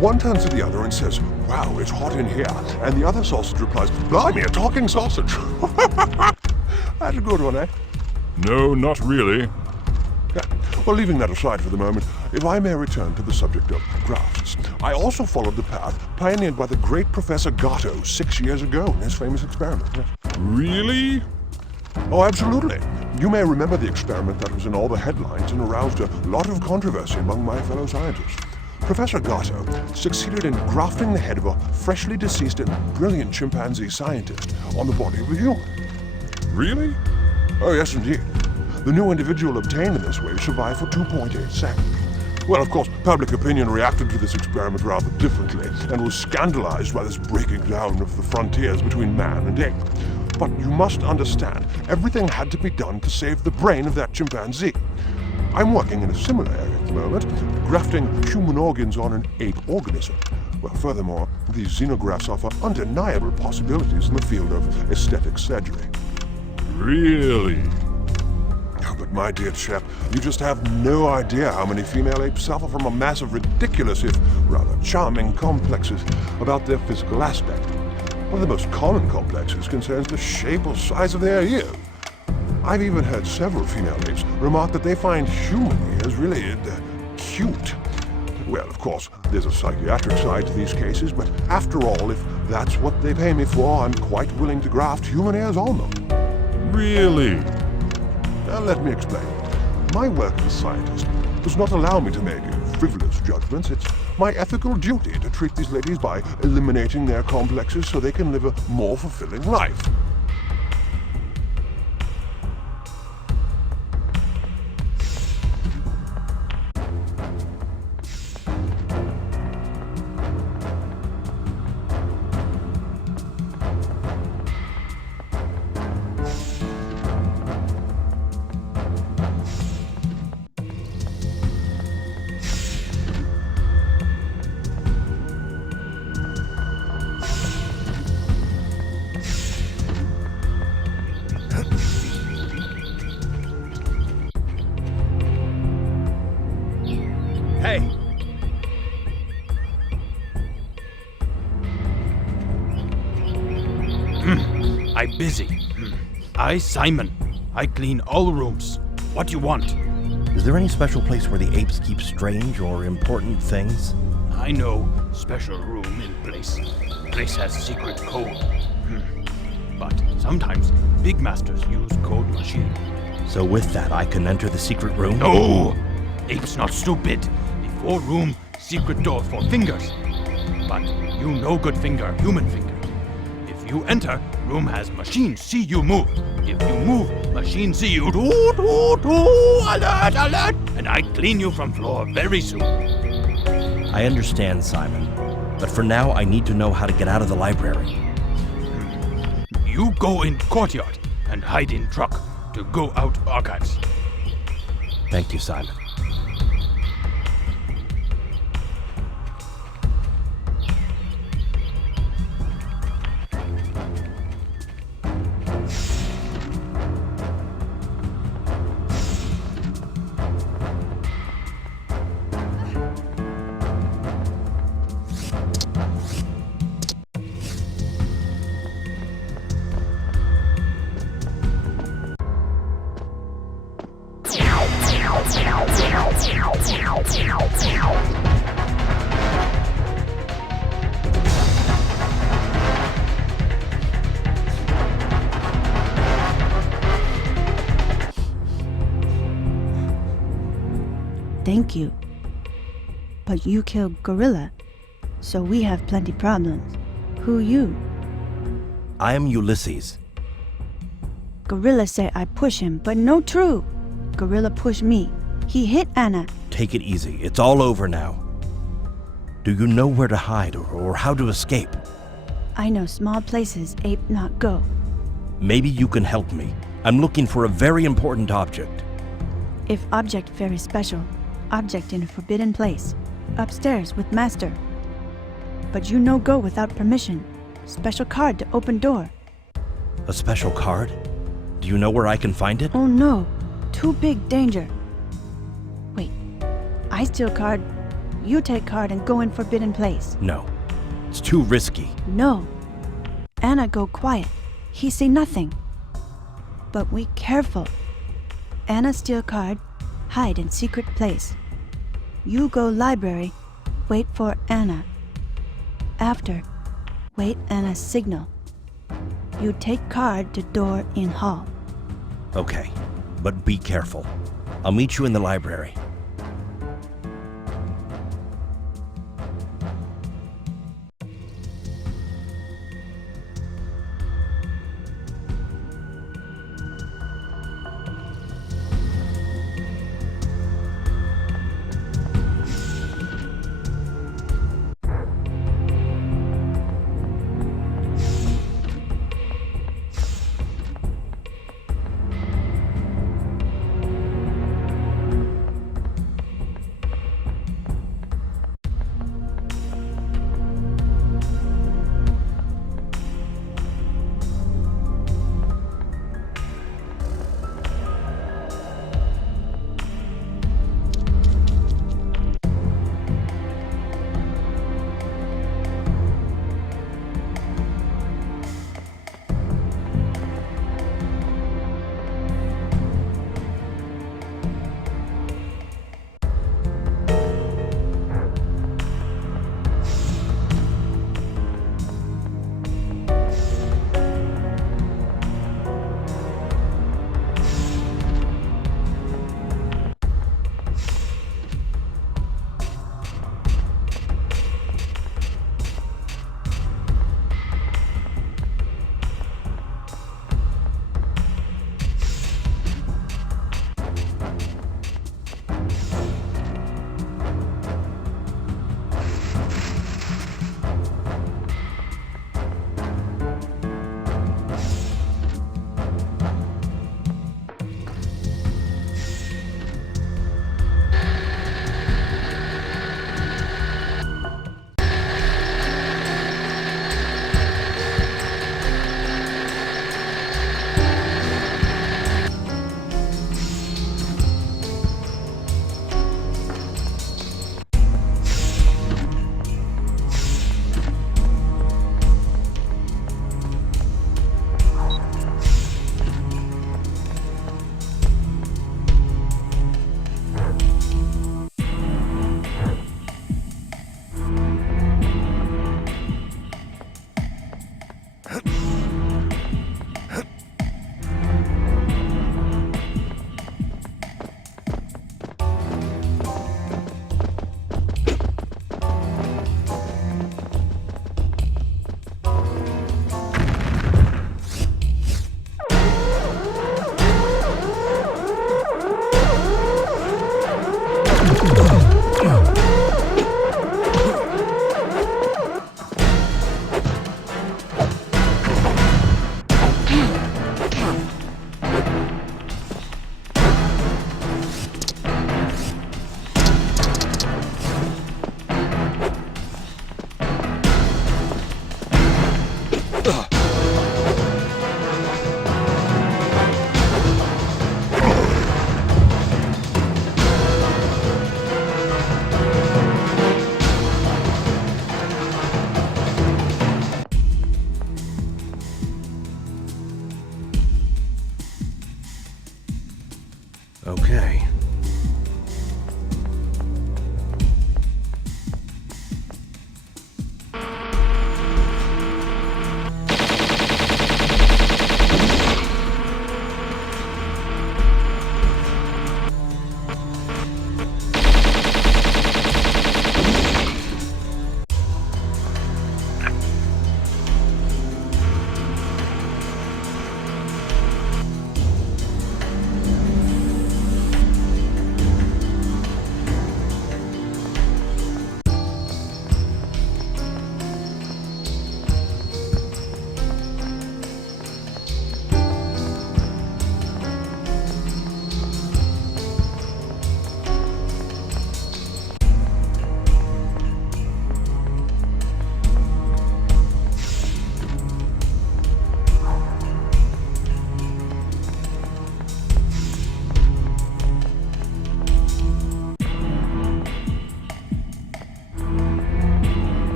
One turns to the other and says, "Wow, it's hot in here." And the other sausage replies, "Blimey, a talking sausage." That's a good one, eh? No, not really. Well, leaving that aside for the moment, if I may return to the subject of grafts, I also followed the path pioneered by the great Professor Gatto 6 years ago in his famous experiment. Yes. Really? Oh, absolutely. You may remember the experiment that was in all the headlines and aroused a lot of controversy among my fellow scientists. Professor Gatto succeeded in grafting the head of a freshly deceased and brilliant chimpanzee scientist on the body of a human. Really? Oh, yes, indeed. The new individual obtained in this way survived for 2.8 seconds. Well, of course, public opinion reacted to this experiment rather differently and was scandalized by this breaking down of the frontiers between man and ape. But you must understand, everything had to be done to save the brain of that chimpanzee. I'm working in a similar area at the moment, grafting human organs on an ape organism. Well, furthermore, these xenografts offer undeniable possibilities in the field of aesthetic surgery. Really? Oh, but my dear chap, you just have no idea how many female apes suffer from a mass of ridiculous, if rather charming, complexes about their physical aspect. One of the most common complexes concerns the shape or size of their ears. I've even heard several female apes remark that they find human ears really cute. Well, of course, there's a psychiatric side to these cases, but after all, if that's what they pay me for, I'm quite willing to graft human ears on them. Really? Let me explain. My work as a scientist does not allow me to make frivolous judgments. It's my ethical duty to treat these ladies by eliminating their complexes so they can live a more fulfilling life. Hey! I busy. I Simon. I clean all rooms. What you want? Is there any special place where the apes keep strange or important things? I know. Special room in place. Place has secret code. But sometimes big masters use code machine. So with that, I can enter the secret room? No! Apes not stupid. Before room, secret door for fingers. But you no good finger, human finger. If you enter, room has machine see you move. If you move, machine see you. Alert, alert! And I clean you from floor very soon. I understand, Simon. But for now, I need to know how to get out of the library. You go in courtyard and hide in truck to go out archives. Thank you, Simon. Thank you. But you killed Gorilla, so we have plenty problems. Who you? I am Ulysses. Gorilla say I push him, but no true. Gorilla push me. He hit Anna. Take it easy. It's all over now. Do you know where to hide or how to escape? I know small places ape not go. Maybe you can help me. I'm looking for a very important object. If object very special, object in a forbidden place. Upstairs with master. But you no go without permission. Special card to open door. A special card? Do you know where I can find it? Oh no, too big danger. Wait, I steal card, you take card and go in forbidden place. No, it's too risky. No, Anna go quiet, he say nothing. But we careful. Anna steal card, hide in secret place. You go library, wait for Anna. After, wait Anna's signal. You take card to door in hall. Okay, but be careful. I'll meet you in the library. Okay.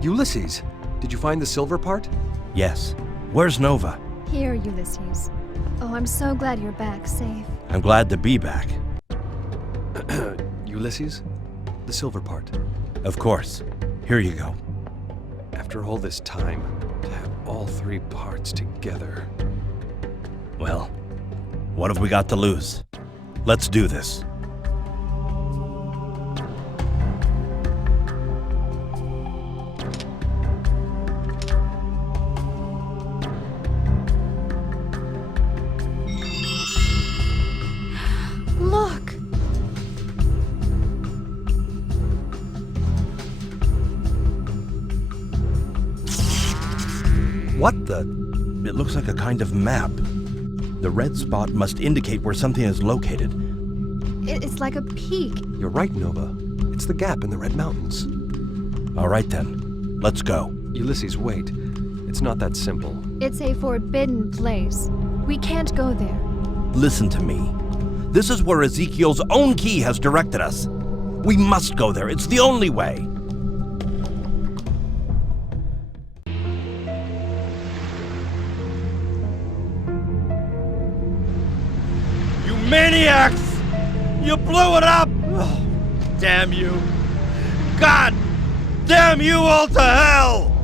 Ulysses, did you find the silver part? Yes. Where's Nova? Here, Ulysses. Oh, I'm so glad you're back safe. I'm glad to be back. Ulysses, the silver part. Of course. Here you go. After all this time, to have all three parts together. Well, what have we got to lose? Let's do this. Look! What the? It looks like a kind of map. The red spot must indicate where something is located. It's like a peak. You're right, Nova. It's the gap in the Red Mountains. All right then, let's go. Ulysses, wait. It's not that simple. It's a forbidden place. We can't go there. Listen to me. This is where Ezekiel's own key has directed us. We must go there. It's the only way. You maniacs! You blew it up! Oh, damn you! God damn you all to hell!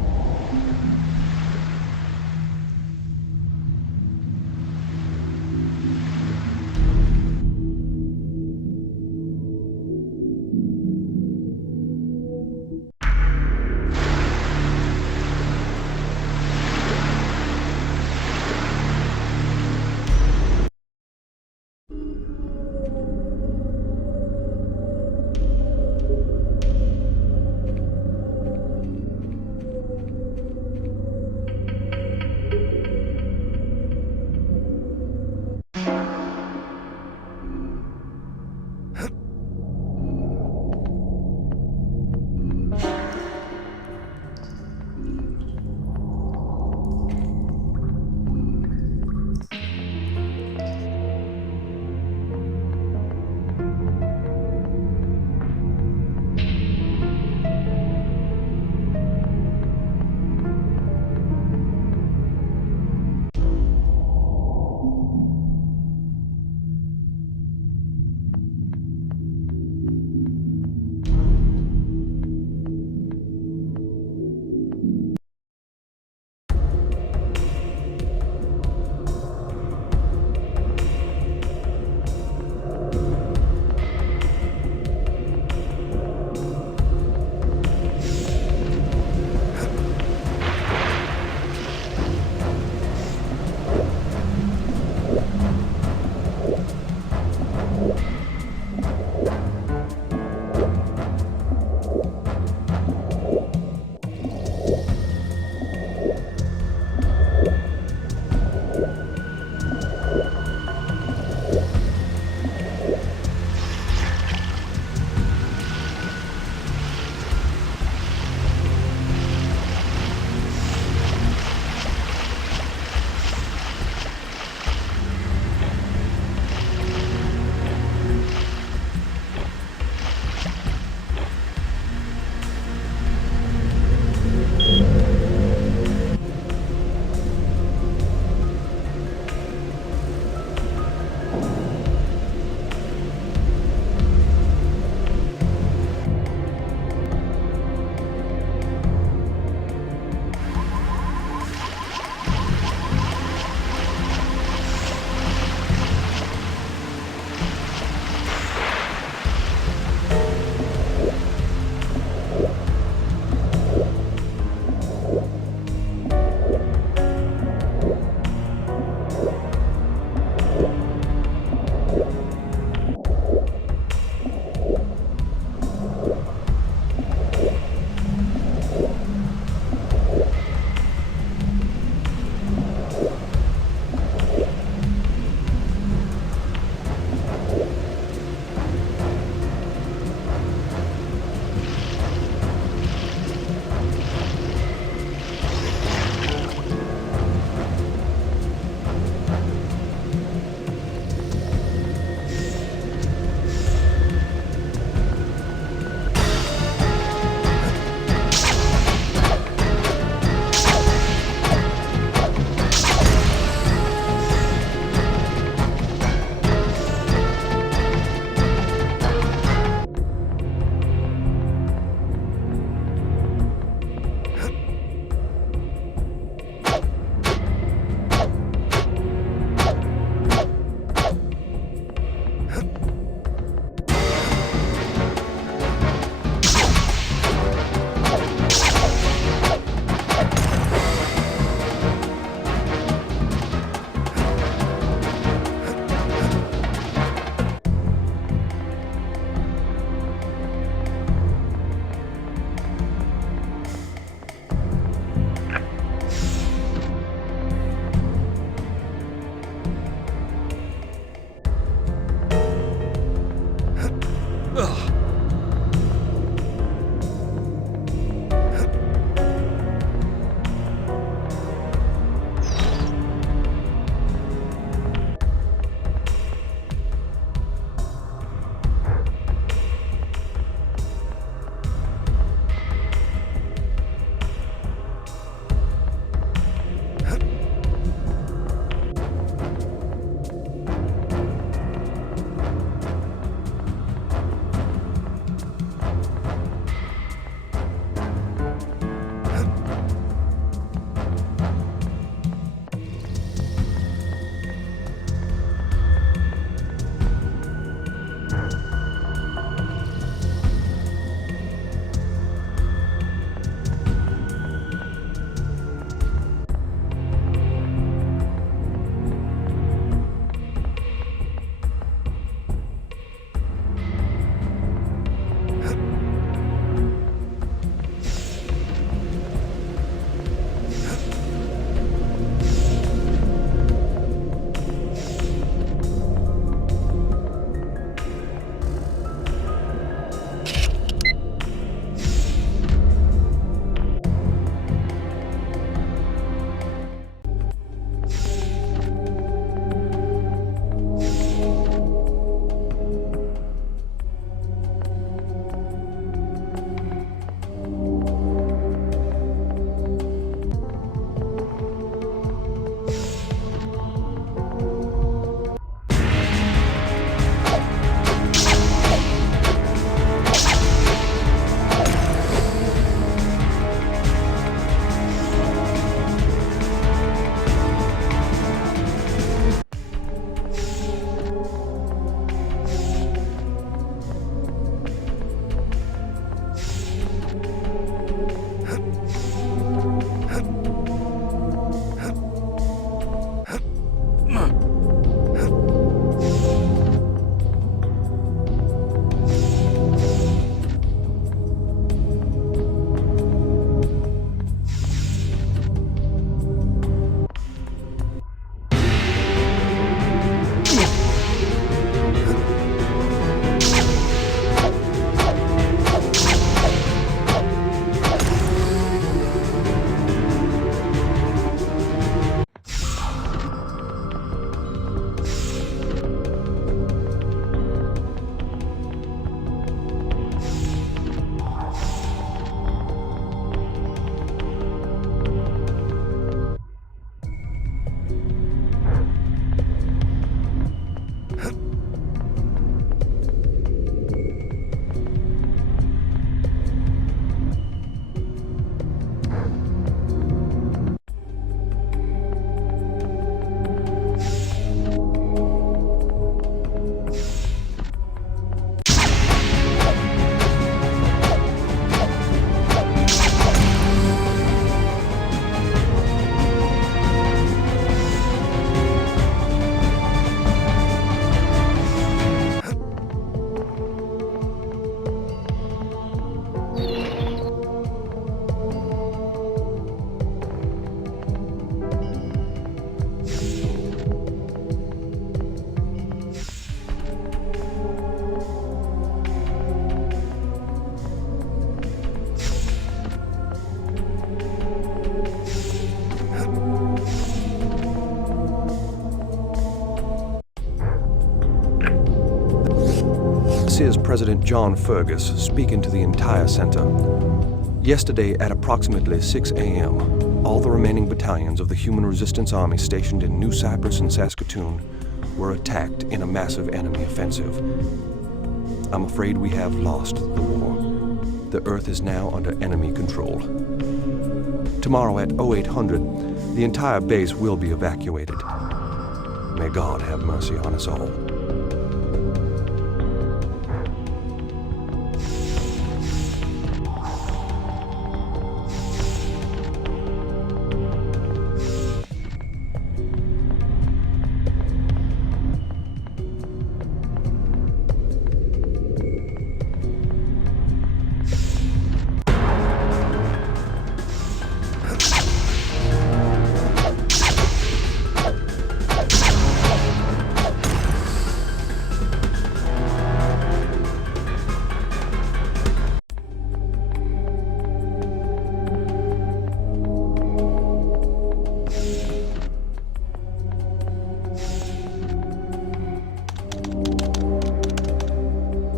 is President John Fergus speaking to the entire center. Yesterday at approximately 6 a.m., all the remaining battalions of the Human Resistance Army stationed in New Cyprus and Saskatoon were attacked in a massive enemy offensive. I'm afraid we have lost the war. The Earth is now under enemy control. Tomorrow at 0800, the entire base will be evacuated. May God have mercy on us all.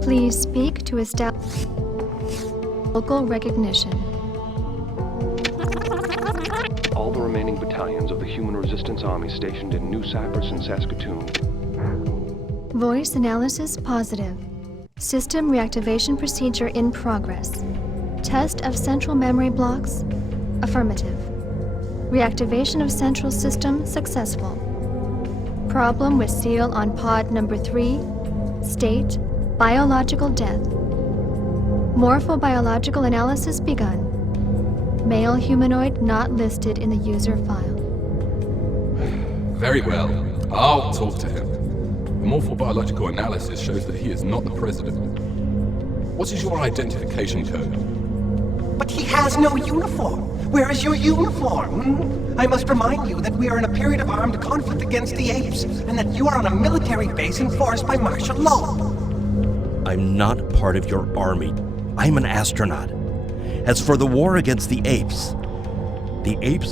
Please speak to establish local recognition. All the remaining battalions of the Human Resistance Army stationed in New Cyprus and Saskatoon. Voice analysis positive. System reactivation procedure in progress. Test of central memory blocks. Affirmative. Reactivation of central system successful. Problem with seal on pod number 3. State biological death. Morphobiological analysis begun. Male humanoid not listed in the user file. Very well. I'll talk to him. The morphobiological analysis shows that he is not the president. What is your identification code? But he has no uniform. Where is your uniform? I must remind you that we are in a period of armed conflict against the apes, and that you are on a military base enforced by martial law. I'm not part of your army. I'm an astronaut. As for the war against the apes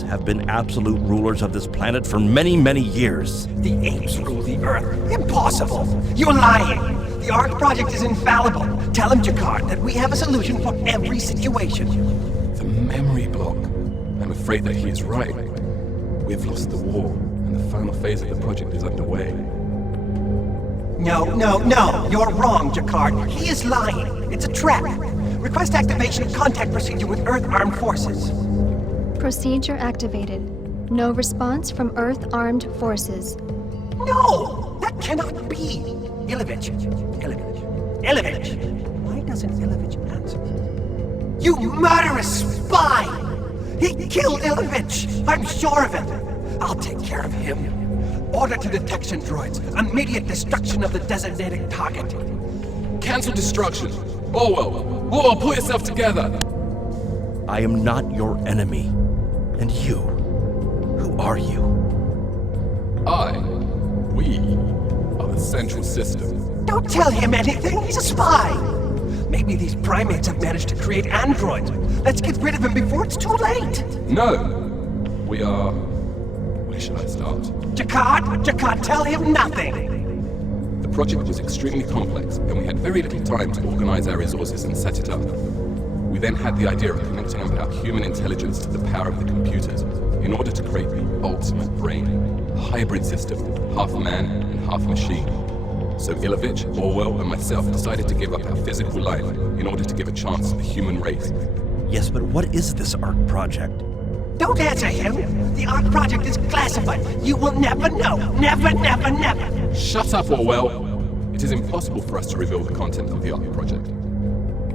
have been absolute rulers of this planet for many, many years. The apes rule the Earth? Impossible! You're lying! The ARC project is infallible. Tell him, Jakar, that we have a solution for every situation. The memory block. I'm afraid that he is right. We've lost the war, and the final phase of the project is underway. No, you're wrong, Jakar. He is lying. It's a trap. Request activation of contact procedure with Earth Armed Forces. Procedure activated. No response from Earth Armed Forces. No! That cannot be! Ilovich. Why doesn't Ilovich answer? You murderous spy! He killed Ilovich! I'm sure of it! I'll take care of him. Order to detection droids. Immediate destruction of the designated target. Cancel destruction. Orwell, pull yourself together. I am not your enemy. And you? Who are you? We are the Central System. Don't tell him anything. He's a spy. Maybe these primates have managed to create androids. Let's get rid of him before it's too late. No. We are... Where should I start? Jakar, tell him nothing! The project was extremely complex, and we had very little time to organize our resources and set it up. We then had the idea of connecting our human intelligence to the power of the computers in order to create the ultimate brain, a hybrid system, half man and half machine. So Ilovich, Orwell, and myself decided to give up our physical life in order to give a chance to the human race. Yes, but what is this ARC project? Don't answer him! The ARC project is classified! You will never know! Never! Shut up, Orwell! It is impossible for us to reveal the content of the ARC project.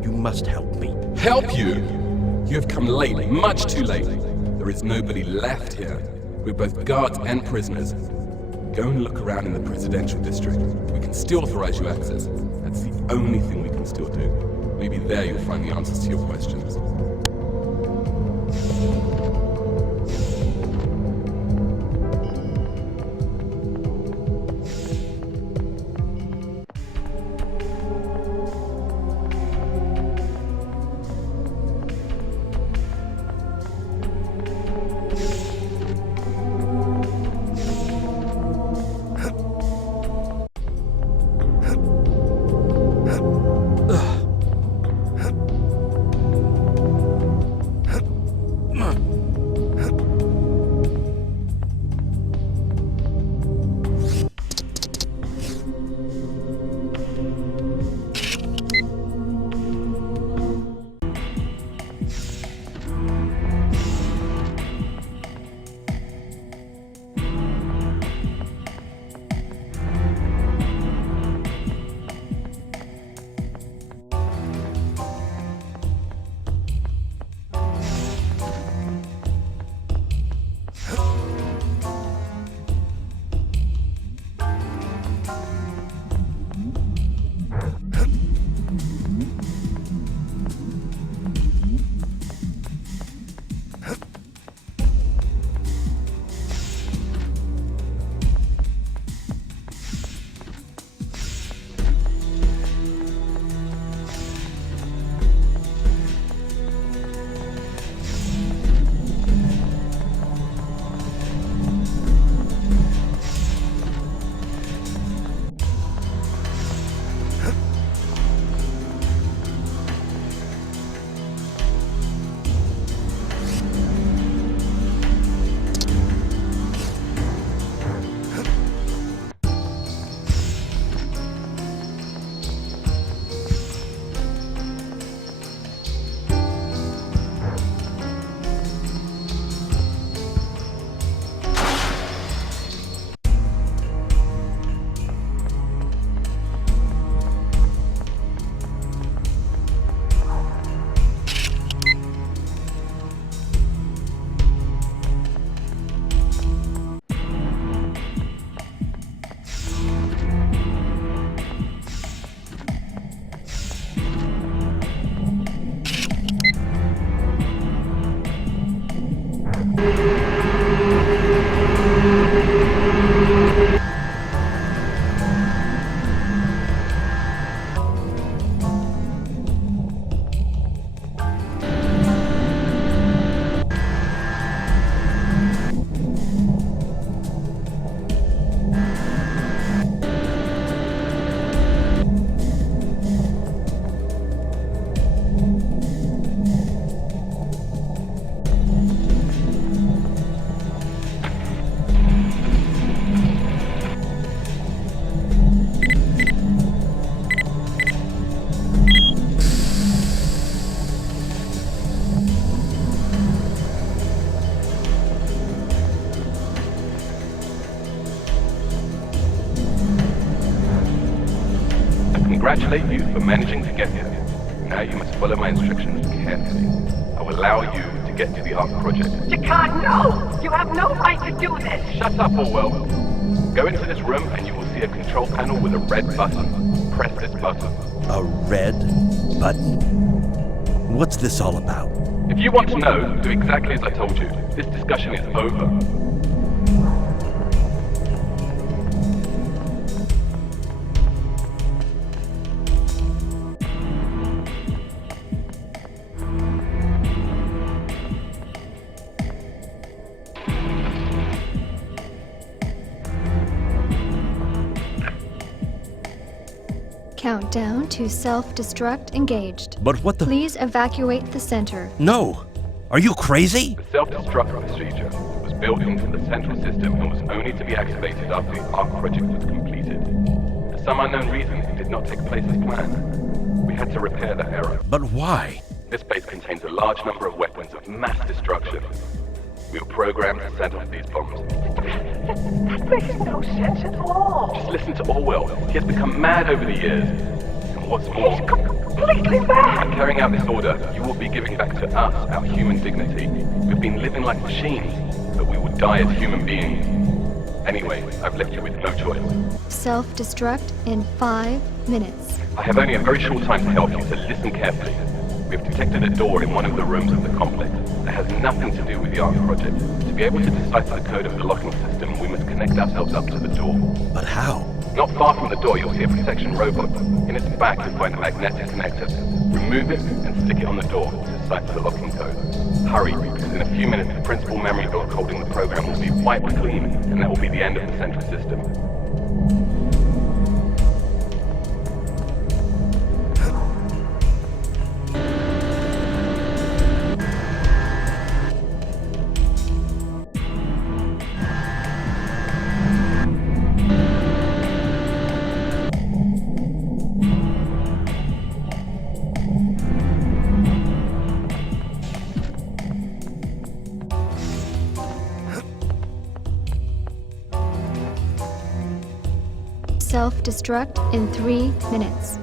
You must help me. Help you? You have come late, much too late. There is nobody left here. We're both guards and prisoners. Go and look around in the presidential district. We can still authorize you access. That's the only thing we can still do. Maybe there you'll find the answers to your questions. congratulate you for managing to get here. Now you must follow my instructions carefully. I will allow you to get to the Ark project. Jakad, no! You have no right to do this! Shut up, Orwell. Go into this room and you will see a control panel with a red button. Press this button. A red button? What's this all about? If you want to know, do exactly as I told you. This discussion is over. Countdown to self-destruct engaged. But what the— Please evacuate the center. No! Are you crazy? The self-destruct procedure was built into the central system and was only to be activated after the Ark project was completed. For some unknown reason, it did not take place as planned. We had to repair that error. But why? This base contains a large number of weapons of mass destruction. We were programmed to set off these bombs. That makes no sense at all. Just listen to Orwell. He has become mad over the years. And what's more, He's completely mad. by carrying out this order, you will be giving back to us our human dignity. We've been living like machines, but we will die as human beings. Anyway, I've left you with no choice. Self-destruct in 5 minutes. I have only a very short time to help you, so listen carefully. We have detected a door in one of the rooms of the complex that has nothing to do with the Ark project. To be able to decipher the code of the locking system, we must connect ourselves up to the door. But how? Not far from the door, you'll see a protection robot. In its back, you'll find a magnetic connector. Remove it and stick it on the door to decipher the locking code. Hurry, because in a few minutes, the principal memory block holding the program will be wiped clean, and that will be the end of the central system. Self-destruct in 3 minutes.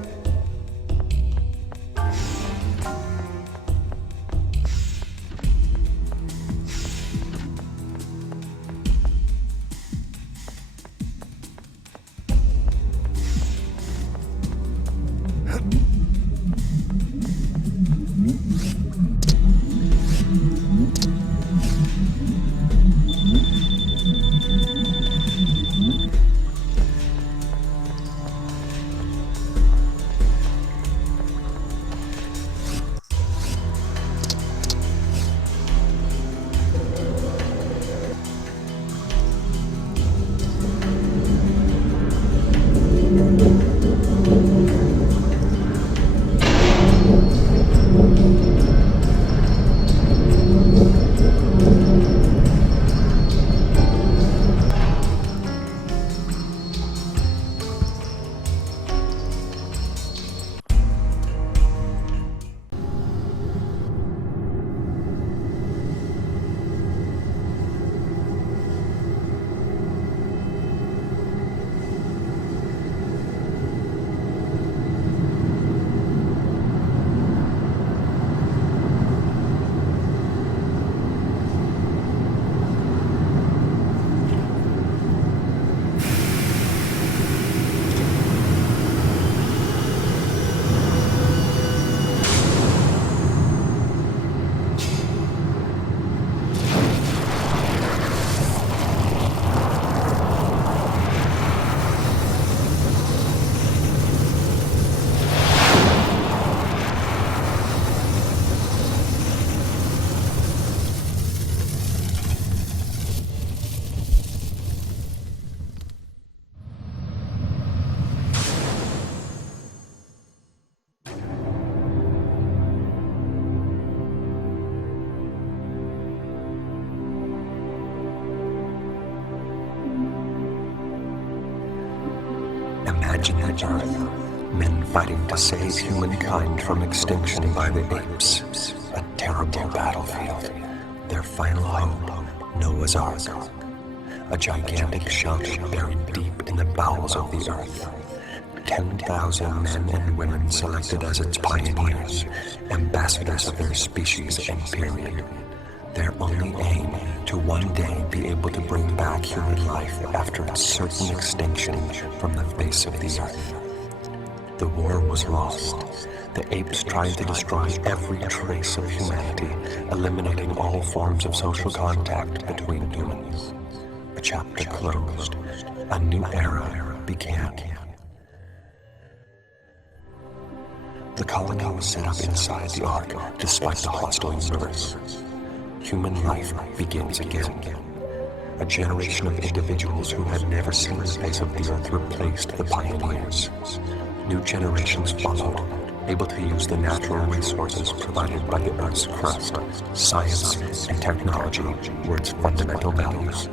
Imagine the Earth, men fighting to save humankind from extinction by the apes. A terrible battlefield. Their final hope, Noah's Ark. A gigantic shelter buried deep in the bowels of the earth. 10,000 men and women selected as its pioneers, ambassadors of their species and period. Their only aim to one day be able to bring back human life after its certain extinction from the face of the earth. The war was lost. The apes tried to destroy every trace of humanity, eliminating all forms of social contact between humans. A chapter closed. A new era began. The colony was set up inside the Ark, despite the hostile universe. Human life begins again. A generation of individuals who had never seen the face of the Earth replaced the pioneers. New generations followed, able to use the natural resources provided by the Earth's crust. Science and technology were its fundamental values.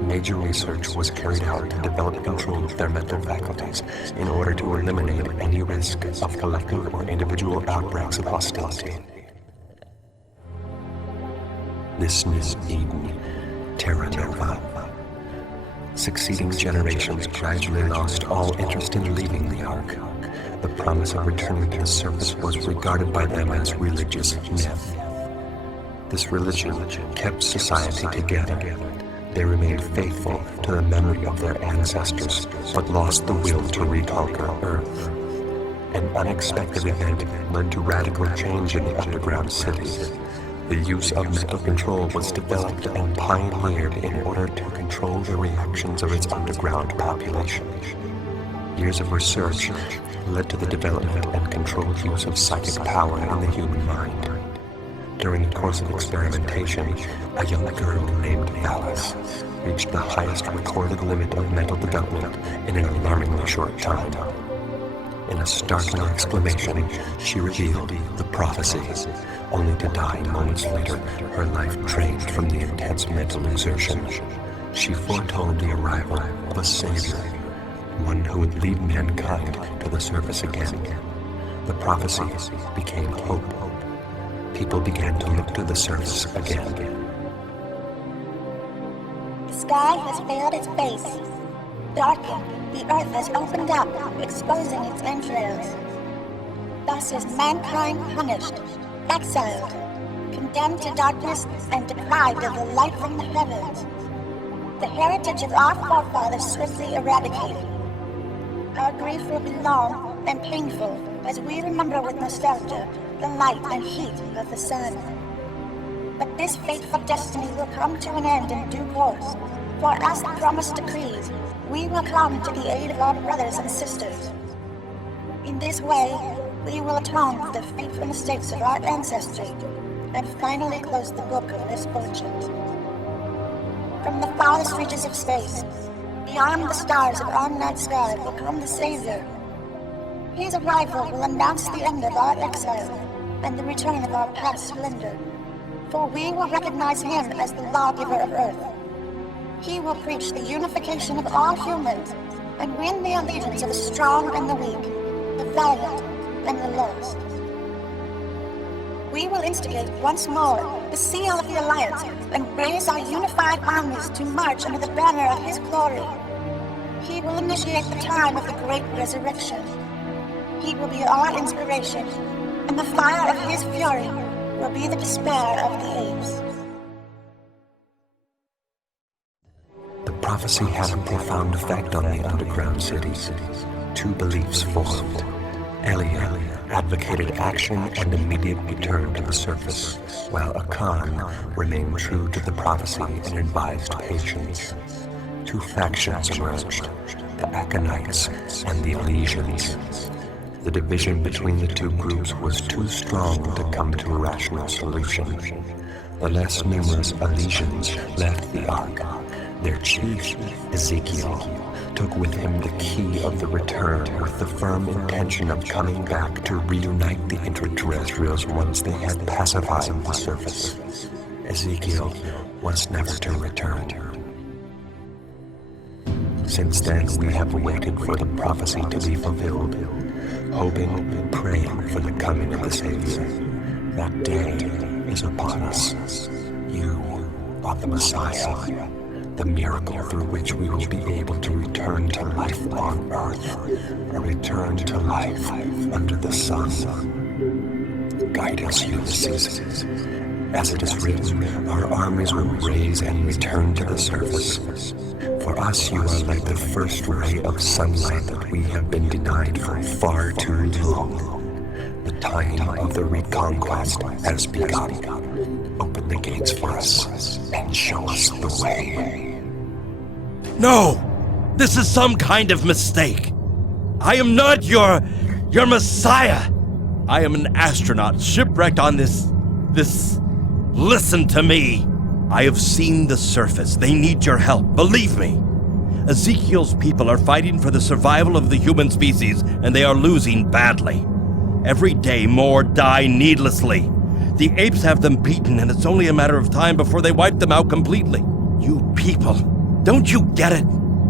Major research was carried out to develop control of their mental faculties in order to eliminate any risk of collective or individual outbreaks of hostility. This is Eden, Terra Nova. Succeeding generations gradually lost all interest in leaving the Ark. The promise of returning to the surface was regarded by them as religious myth. This religion kept society together. They remained faithful to the memory of their ancestors, but lost the will to reconquer Earth. An unexpected event led to radical change in the underground city. The use of mental control was developed and pioneered in order to control the reactions of its underground population. Years of research led to the development and controlled use of psychic power in the human mind. During the course of experimentation, a young girl named Alice reached the highest recorded limit of mental development in an alarmingly short time. In a startling exclamation, she revealed the prophecy, only to die moments later, her life drained from the intense mental exertion. She foretold the arrival of a savior, one who would lead mankind to the surface again. The prophecy became hope. People began to look to the surface again. The sky has veiled its face. Darkened, the earth has opened up, exposing its entrails. Thus is mankind punished, exiled, condemned to darkness, and deprived of the light from the heavens. The heritage of our forefathers swiftly eradicated. Our grief will be long and painful as we remember with nostalgia the light and heat of the sun. But this fateful destiny will come to an end in due course, for as the promise decrees, we will come to the aid of our brothers and sisters. In this way, we will atone for the fateful mistakes of our ancestry and finally close the book of misfortunes. From the farthest reaches of space, beyond the stars of our night sky, will come the Savior. His arrival will announce the end of our exile and the return of our past splendor, for we will recognize him as the lawgiver of Earth. He will preach the unification of all humans and win the allegiance of the strong and the weak, the valiant and the lost. We will instigate once more the seal of the Alliance and raise our unified armies to march under the banner of his glory. He will initiate the time of the great resurrection. He will be our inspiration, and the fire of his fury will be the despair of the apes. The prophecy had a profound effect on the underground cities. Two beliefs formed. Elia advocated action and immediate return to the surface, while Akan remained true to the prophecy and advised patience. Two factions emerged, the Akanites and the Elysians. The division between the two groups was too strong to come to a rational solution. The less numerous Elysians left the Ark. Their chief, Ezekiel, took with him the key of the return with the firm intention of coming back to reunite the intraterrestrials once they had pacified the surface. Ezekiel was never to return. Since then, we have waited for the prophecy to be fulfilled, hoping, praying for the coming of the Savior. That day is upon us. You are the Messiah. The miracle through which we will be able to return to life on Earth, a return to life under the sun. Guide us, Ulysses. As it is written, our armies will raise and return to the surface. For us, you are like the first ray of sunlight that we have been denied for far too long. The time of the reconquest has begun. Open the gates for us and show us the way. No! This is some kind of mistake. I am not your messiah. I am an astronaut shipwrecked on this... Listen to me. I have seen the surface. They need your help. Believe me. Ezekiel's people are fighting for the survival of the human species, and they are losing badly. Every day, more die needlessly. The apes have them beaten, and it's only a matter of time before they wipe them out completely. You people, don't you get it?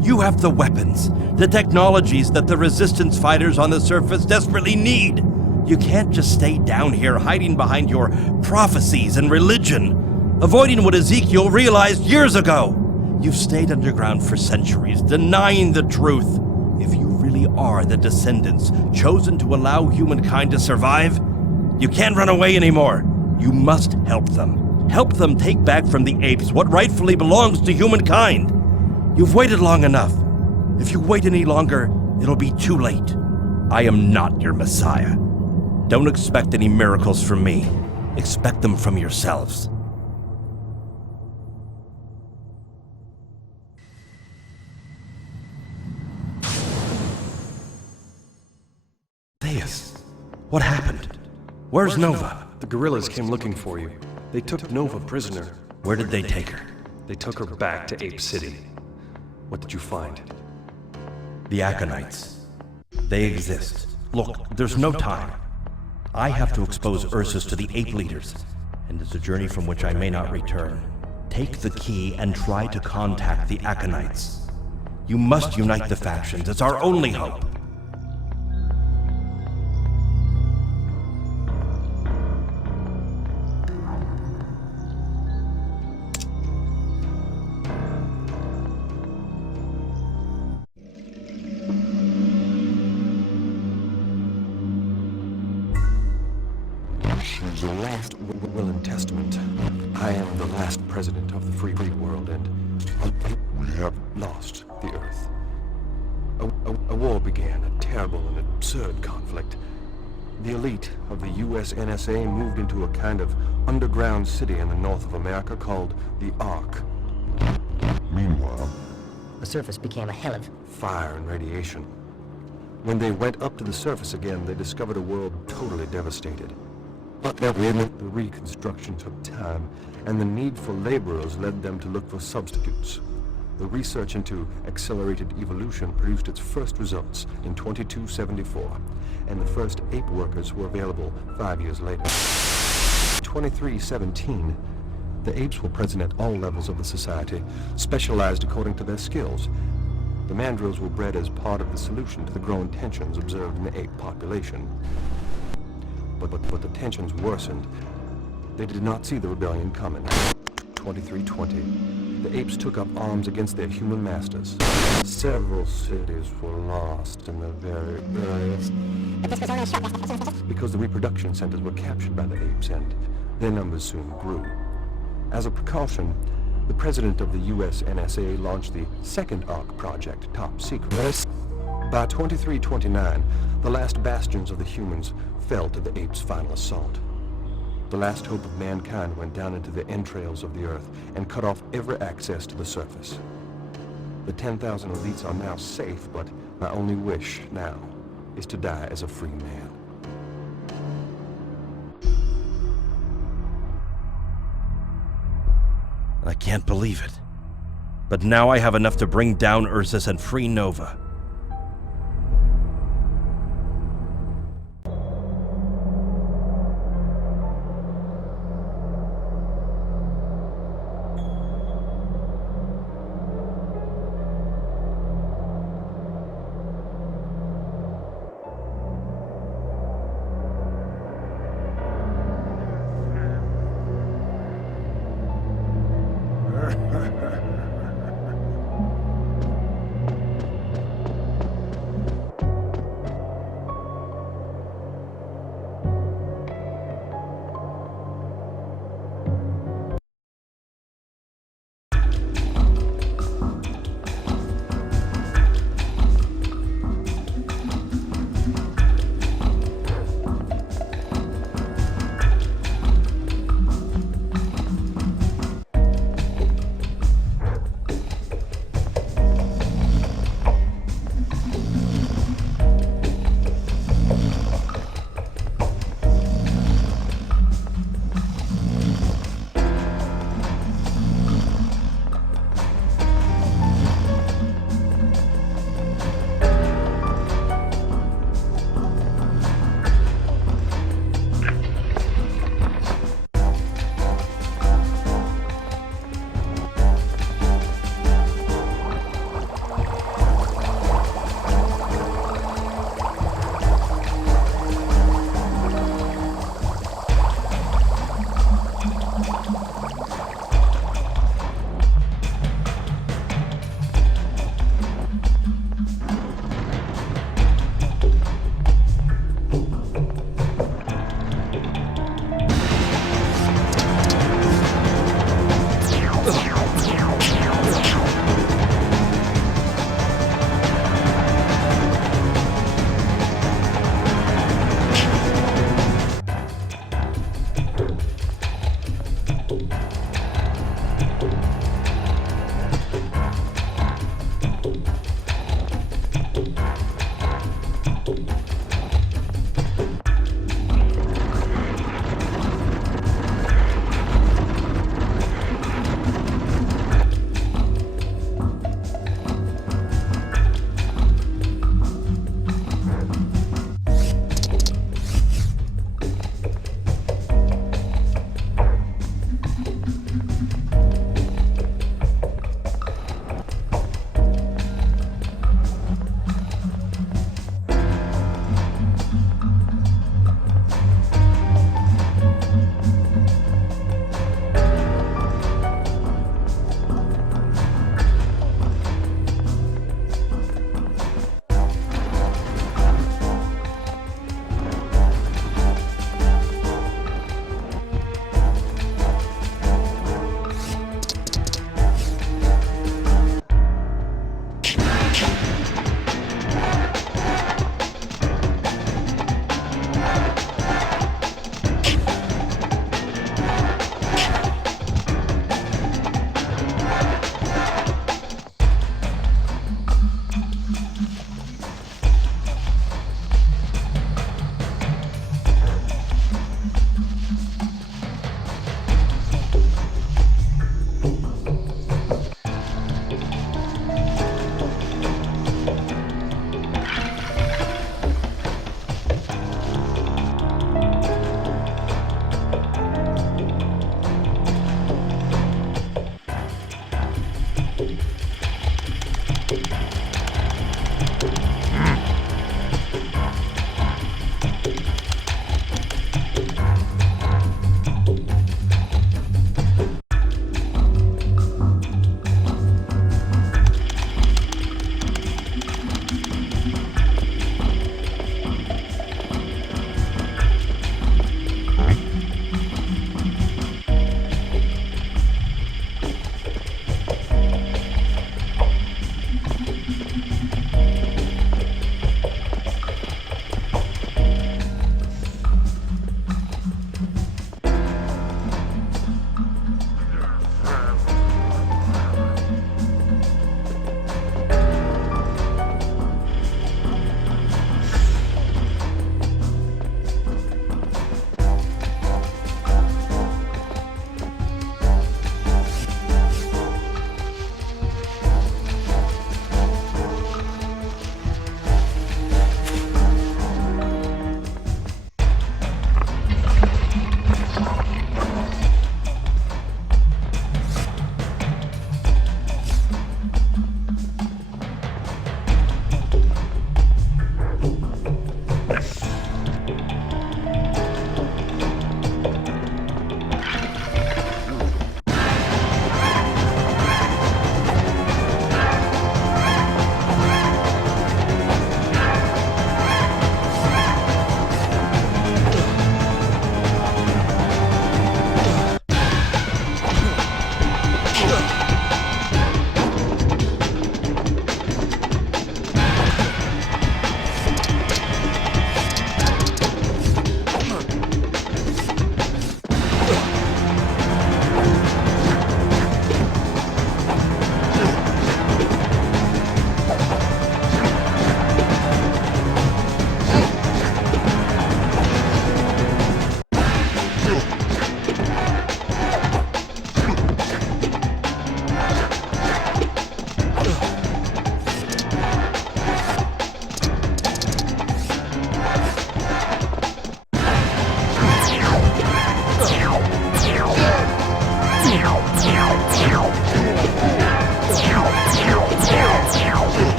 You have the weapons, the technologies that the resistance fighters on the surface desperately need. You can't just stay down here hiding behind your prophecies and religion, avoiding what Ezekiel realized years ago. You've stayed underground for centuries, denying the truth. If you really are the descendants chosen to allow humankind to survive, you can't run away anymore. You must help them. Help them take back from the apes what rightfully belongs to humankind. You've waited long enough. If you wait any longer, it'll be too late. I am not your messiah. Don't expect any miracles from me. Expect them from yourselves. Theus, what happened? Where's Nova? The guerrillas came looking for you. They took Nova prisoner. Where did they take her? They took her back to Ape City. What did you find? The Aconites. They exist. Look, there's no time. I have to expose Ursus to the ape leaders, and it's a journey from which I may not return. Take the key and try to contact the Aconites. You must unite the factions. It's our only hope. The last will and testament. I am the last president of the free world, and we have lost the Earth. A war began, a terrible and absurd conflict. The elite of the US NSA moved into a kind of underground city in the north of America called the Ark. Meanwhile, the surface became a hell of fire and radiation. When they went up to the surface again, they discovered a world totally devastated. But the reconstruction took time, and the need for laborers led them to look for substitutes. The research into accelerated evolution produced its first results in 2274, and the first ape workers were available 5 years later. In 2317, the apes were present at all levels of the society, specialized according to their skills. The mandrills were bred as part of the solution to the growing tensions observed in the ape population. But the tensions worsened. They did not see the rebellion coming. 2320. The apes took up arms against their human masters. Several cities were lost in the very earliest. Because the reproduction centers were captured by the apes, and their numbers soon grew. As a precaution, the president of the US NSA launched the second Ark project, top secret. By 2329, the last bastions of the humans fell to the apes' final assault. The last hope of mankind went down into the entrails of the earth and cut off every access to the surface. The 10,000 elites are now safe, but my only wish now is to die as a free man. I can't believe it. But now I have enough to bring down Ursus and free Nova.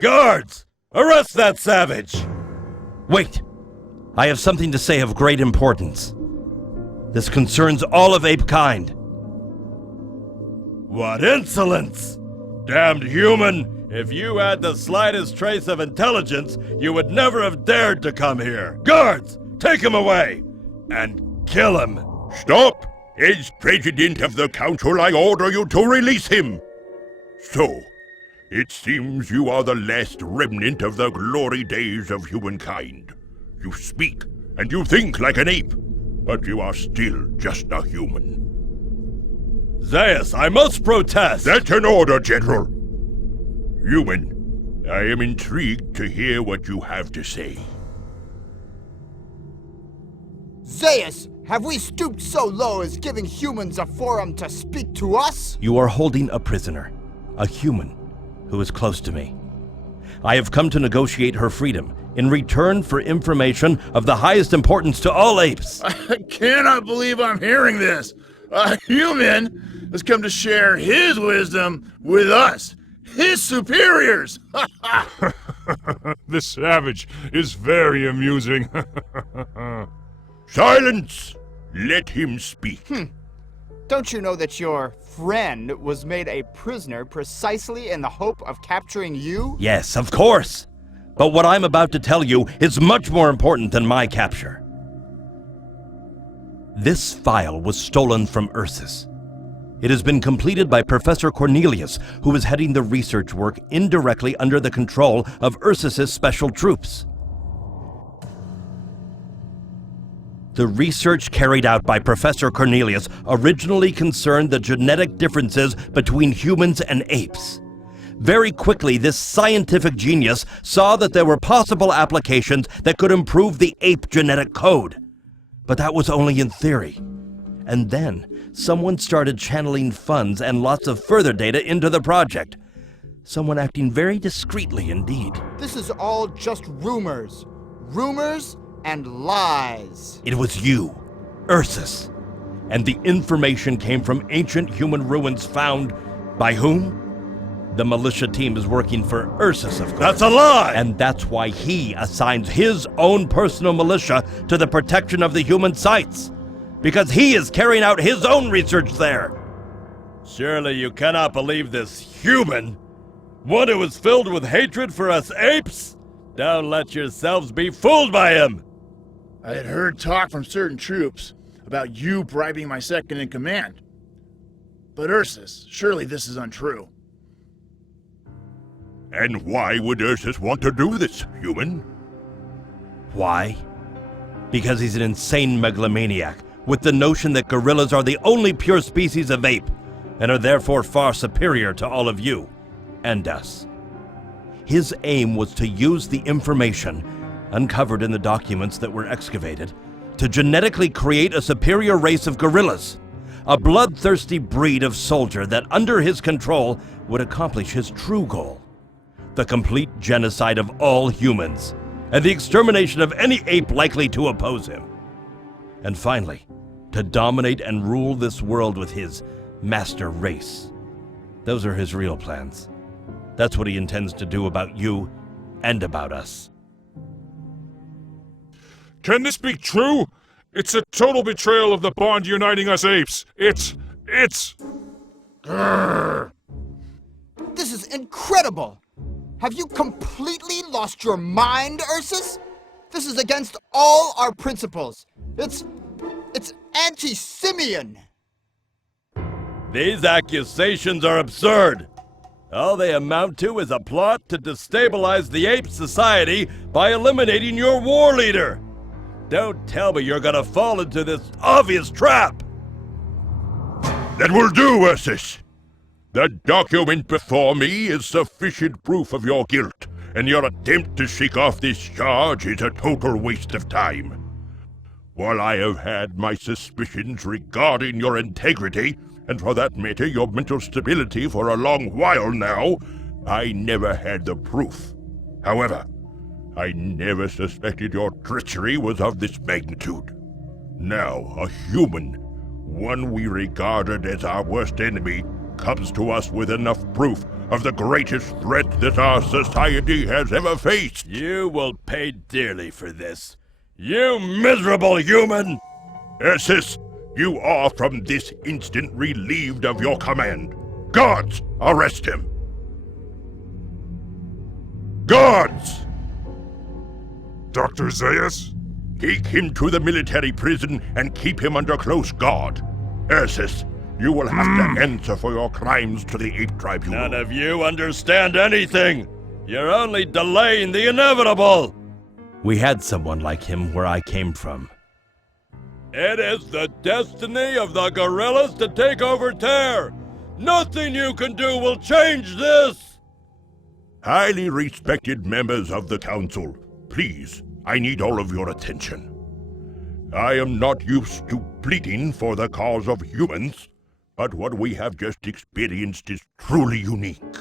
Guards! Arrest that savage! Wait! I have something to say of great importance. This concerns all of ape kind. What insolence! Damned human! If you had the slightest trace of intelligence, you would never have dared to come here. Guards! Take him away! And kill him! Stop! As president of the council, I order you to release him! So, it seems you are the last remnant of the glory days of humankind. You speak and you think like an ape, but you are still just a human. Zaius, I must protest! That's an order, General. Human, I am intrigued to hear what you have to say. Zaius, have we stooped so low as giving humans a forum to speak to us? You are holding a prisoner, a human, who is close to me. I have come to negotiate her freedom in return for information of the highest importance to all apes. I cannot believe I'm hearing this. A human has come to share his wisdom with us, his superiors. This savage is very amusing. Silence! Let him speak. Don't you know that your friend was made a prisoner precisely in the hope of capturing you? Yes, of course. But what I'm about to tell you is much more important than my capture. This file was stolen from Ursus. It has been completed by Professor Cornelius, who is heading the research work indirectly under the control of Ursus's special troops. The research carried out by Professor Cornelius originally concerned the genetic differences between humans and apes. Very quickly, this scientific genius saw that there were possible applications that could improve the ape genetic code. But that was only in theory. And then, someone started channeling funds and lots of further data into the project. Someone acting very discreetly indeed. This is all just rumors. Rumors and lies. It was you, Ursus. And the information came from ancient human ruins found by whom? The militia team is working for Ursus, of course. That's a lie! And that's why he assigns his own personal militia to the protection of the human sites. Because he is carrying out his own research there. Surely you cannot believe this human? One who is filled with hatred for us apes? Don't let yourselves be fooled by him! I had heard talk from certain troops about you bribing my second in command. But Ursus, surely this is untrue. And why would Ursus want to do this, human? Why? Because he's an insane megalomaniac with the notion that gorillas are the only pure species of ape and are therefore far superior to all of you and us. His aim was to use the information uncovered in the documents that were excavated to genetically create a superior race of gorillas, a bloodthirsty breed of soldier that under his control would accomplish his true goal: the complete genocide of all humans and the extermination of any ape likely to oppose him. And finally, to dominate and rule this world with his master race. Those are his real plans. That's what he intends to do about you and about us. Can this be true? It's a total betrayal of the bond uniting us apes. It's... Grrr. This is incredible! Have you completely lost your mind, Ursus? This is against all our principles. It's anti-simian. These accusations are absurd. All they amount to is a plot to destabilize the ape society by eliminating your war leader. Don't tell me you're gonna fall into this obvious trap. That will do, Ursus. The document before me is sufficient proof of your guilt, and your attempt to shake off this charge is a total waste of time. While I have had my suspicions regarding your integrity, and for that matter your mental stability for a long while now, I never had the proof. However, I never suspected your treachery was of this magnitude. Now, a human, one we regarded as our worst enemy, comes to us with enough proof of the greatest threat that our society has ever faced. You will pay dearly for this. You miserable human! Ursus, you are from this instant relieved of your command. Guards, arrest him! Guards! Dr. Zaius? Take him to the military prison and keep him under close guard. Ursus, you will have to answer for your crimes to the Ape Tribunal. None of you understand anything. You're only delaying the inevitable. We had someone like him where I came from. It is the destiny of the gorillas to take over Terre. Nothing you can do will change this. Highly respected members of the Council, please, I need all of your attention. I am not used to pleading for the cause of humans, but what we have just experienced is truly unique.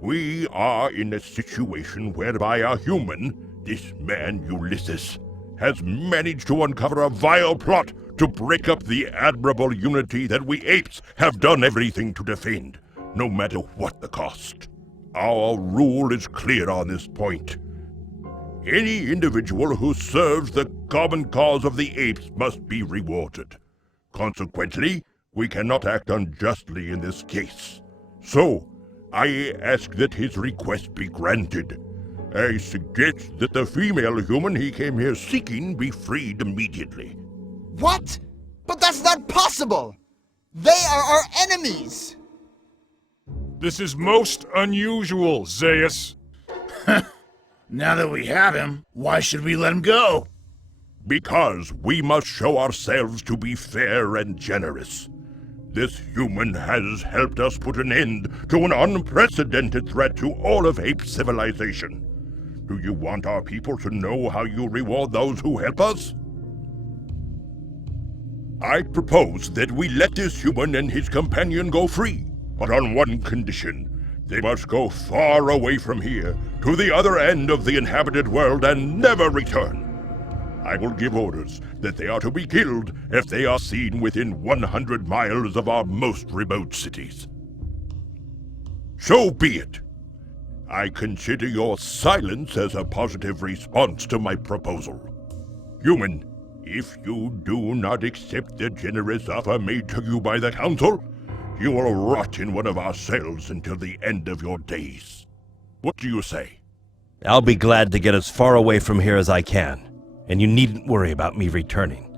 We are in a situation whereby a human, this man Ulysses, has managed to uncover a vile plot to break up the admirable unity that we apes have done everything to defend, no matter what the cost. Our rule is clear on this point. Any individual who serves the common cause of the apes must be rewarded. Consequently, we cannot act unjustly in this case. So, I ask that his request be granted. I suggest that the female human he came here seeking be freed immediately. What? But that's not possible! They are our enemies! This is most unusual, Zaius. Now that we have him, why should we let him go? Because we must show ourselves to be fair and generous. This human has helped us put an end to an unprecedented threat to all of ape civilization. Do you want our people to know how you reward those who help us? I propose that we let this human and his companion go free, but on one condition. They must go far away from here, to the other end of the inhabited world, and never return. I will give orders that they are to be killed if they are seen within 100 miles of our most remote cities. So be it. I consider your silence as a positive response to my proposal. Human, if you do not accept the generous offer made to you by the Council, you will rot in one of our cells until the end of your days. What do you say? I'll be glad to get as far away from here as I can, and you needn't worry about me returning.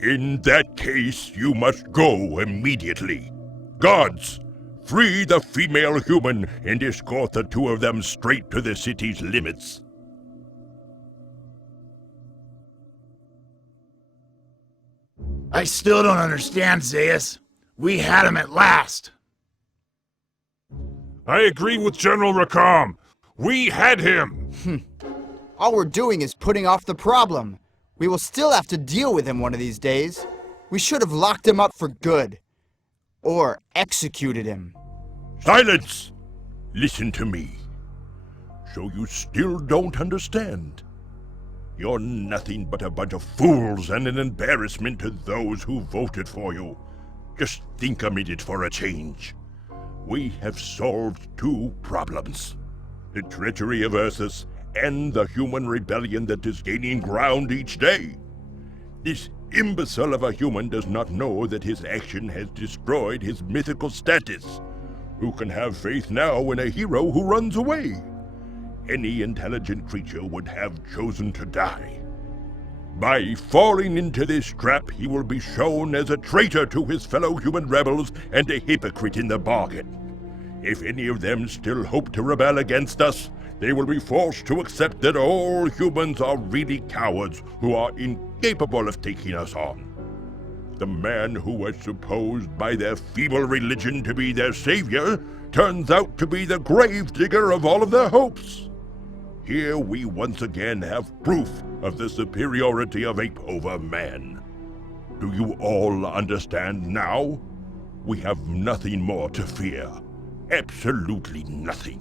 In that case, you must go immediately. Guards, free the female human and escort the two of them straight to the city's limits. I still don't understand, Zaius. We had him at last. I agree with General Rakam. We had him. All we're doing is putting off the problem. We will still have to deal with him one of these days. We should have locked him up for good. Or executed him. Silence! Listen to me. So you still don't understand. You're nothing but a bunch of fools and an embarrassment to those who voted for you. Just think a minute for a change. We have solved two problems. The treachery of Ursus and the human rebellion that is gaining ground each day. This imbecile of a human does not know that his action has destroyed his mythical status. Who can have faith now in a hero who runs away? Any intelligent creature would have chosen to die. By falling into this trap, he will be shown as a traitor to his fellow human rebels and a hypocrite in the bargain. If any of them still hope to rebel against us, they will be forced to accept that all humans are really cowards who are incapable of taking us on. The man who was supposed by their feeble religion to be their savior turns out to be the gravedigger of all of their hopes. Here we once again have proof of the superiority of ape over man. Do you all understand now? We have nothing more to fear. Absolutely nothing.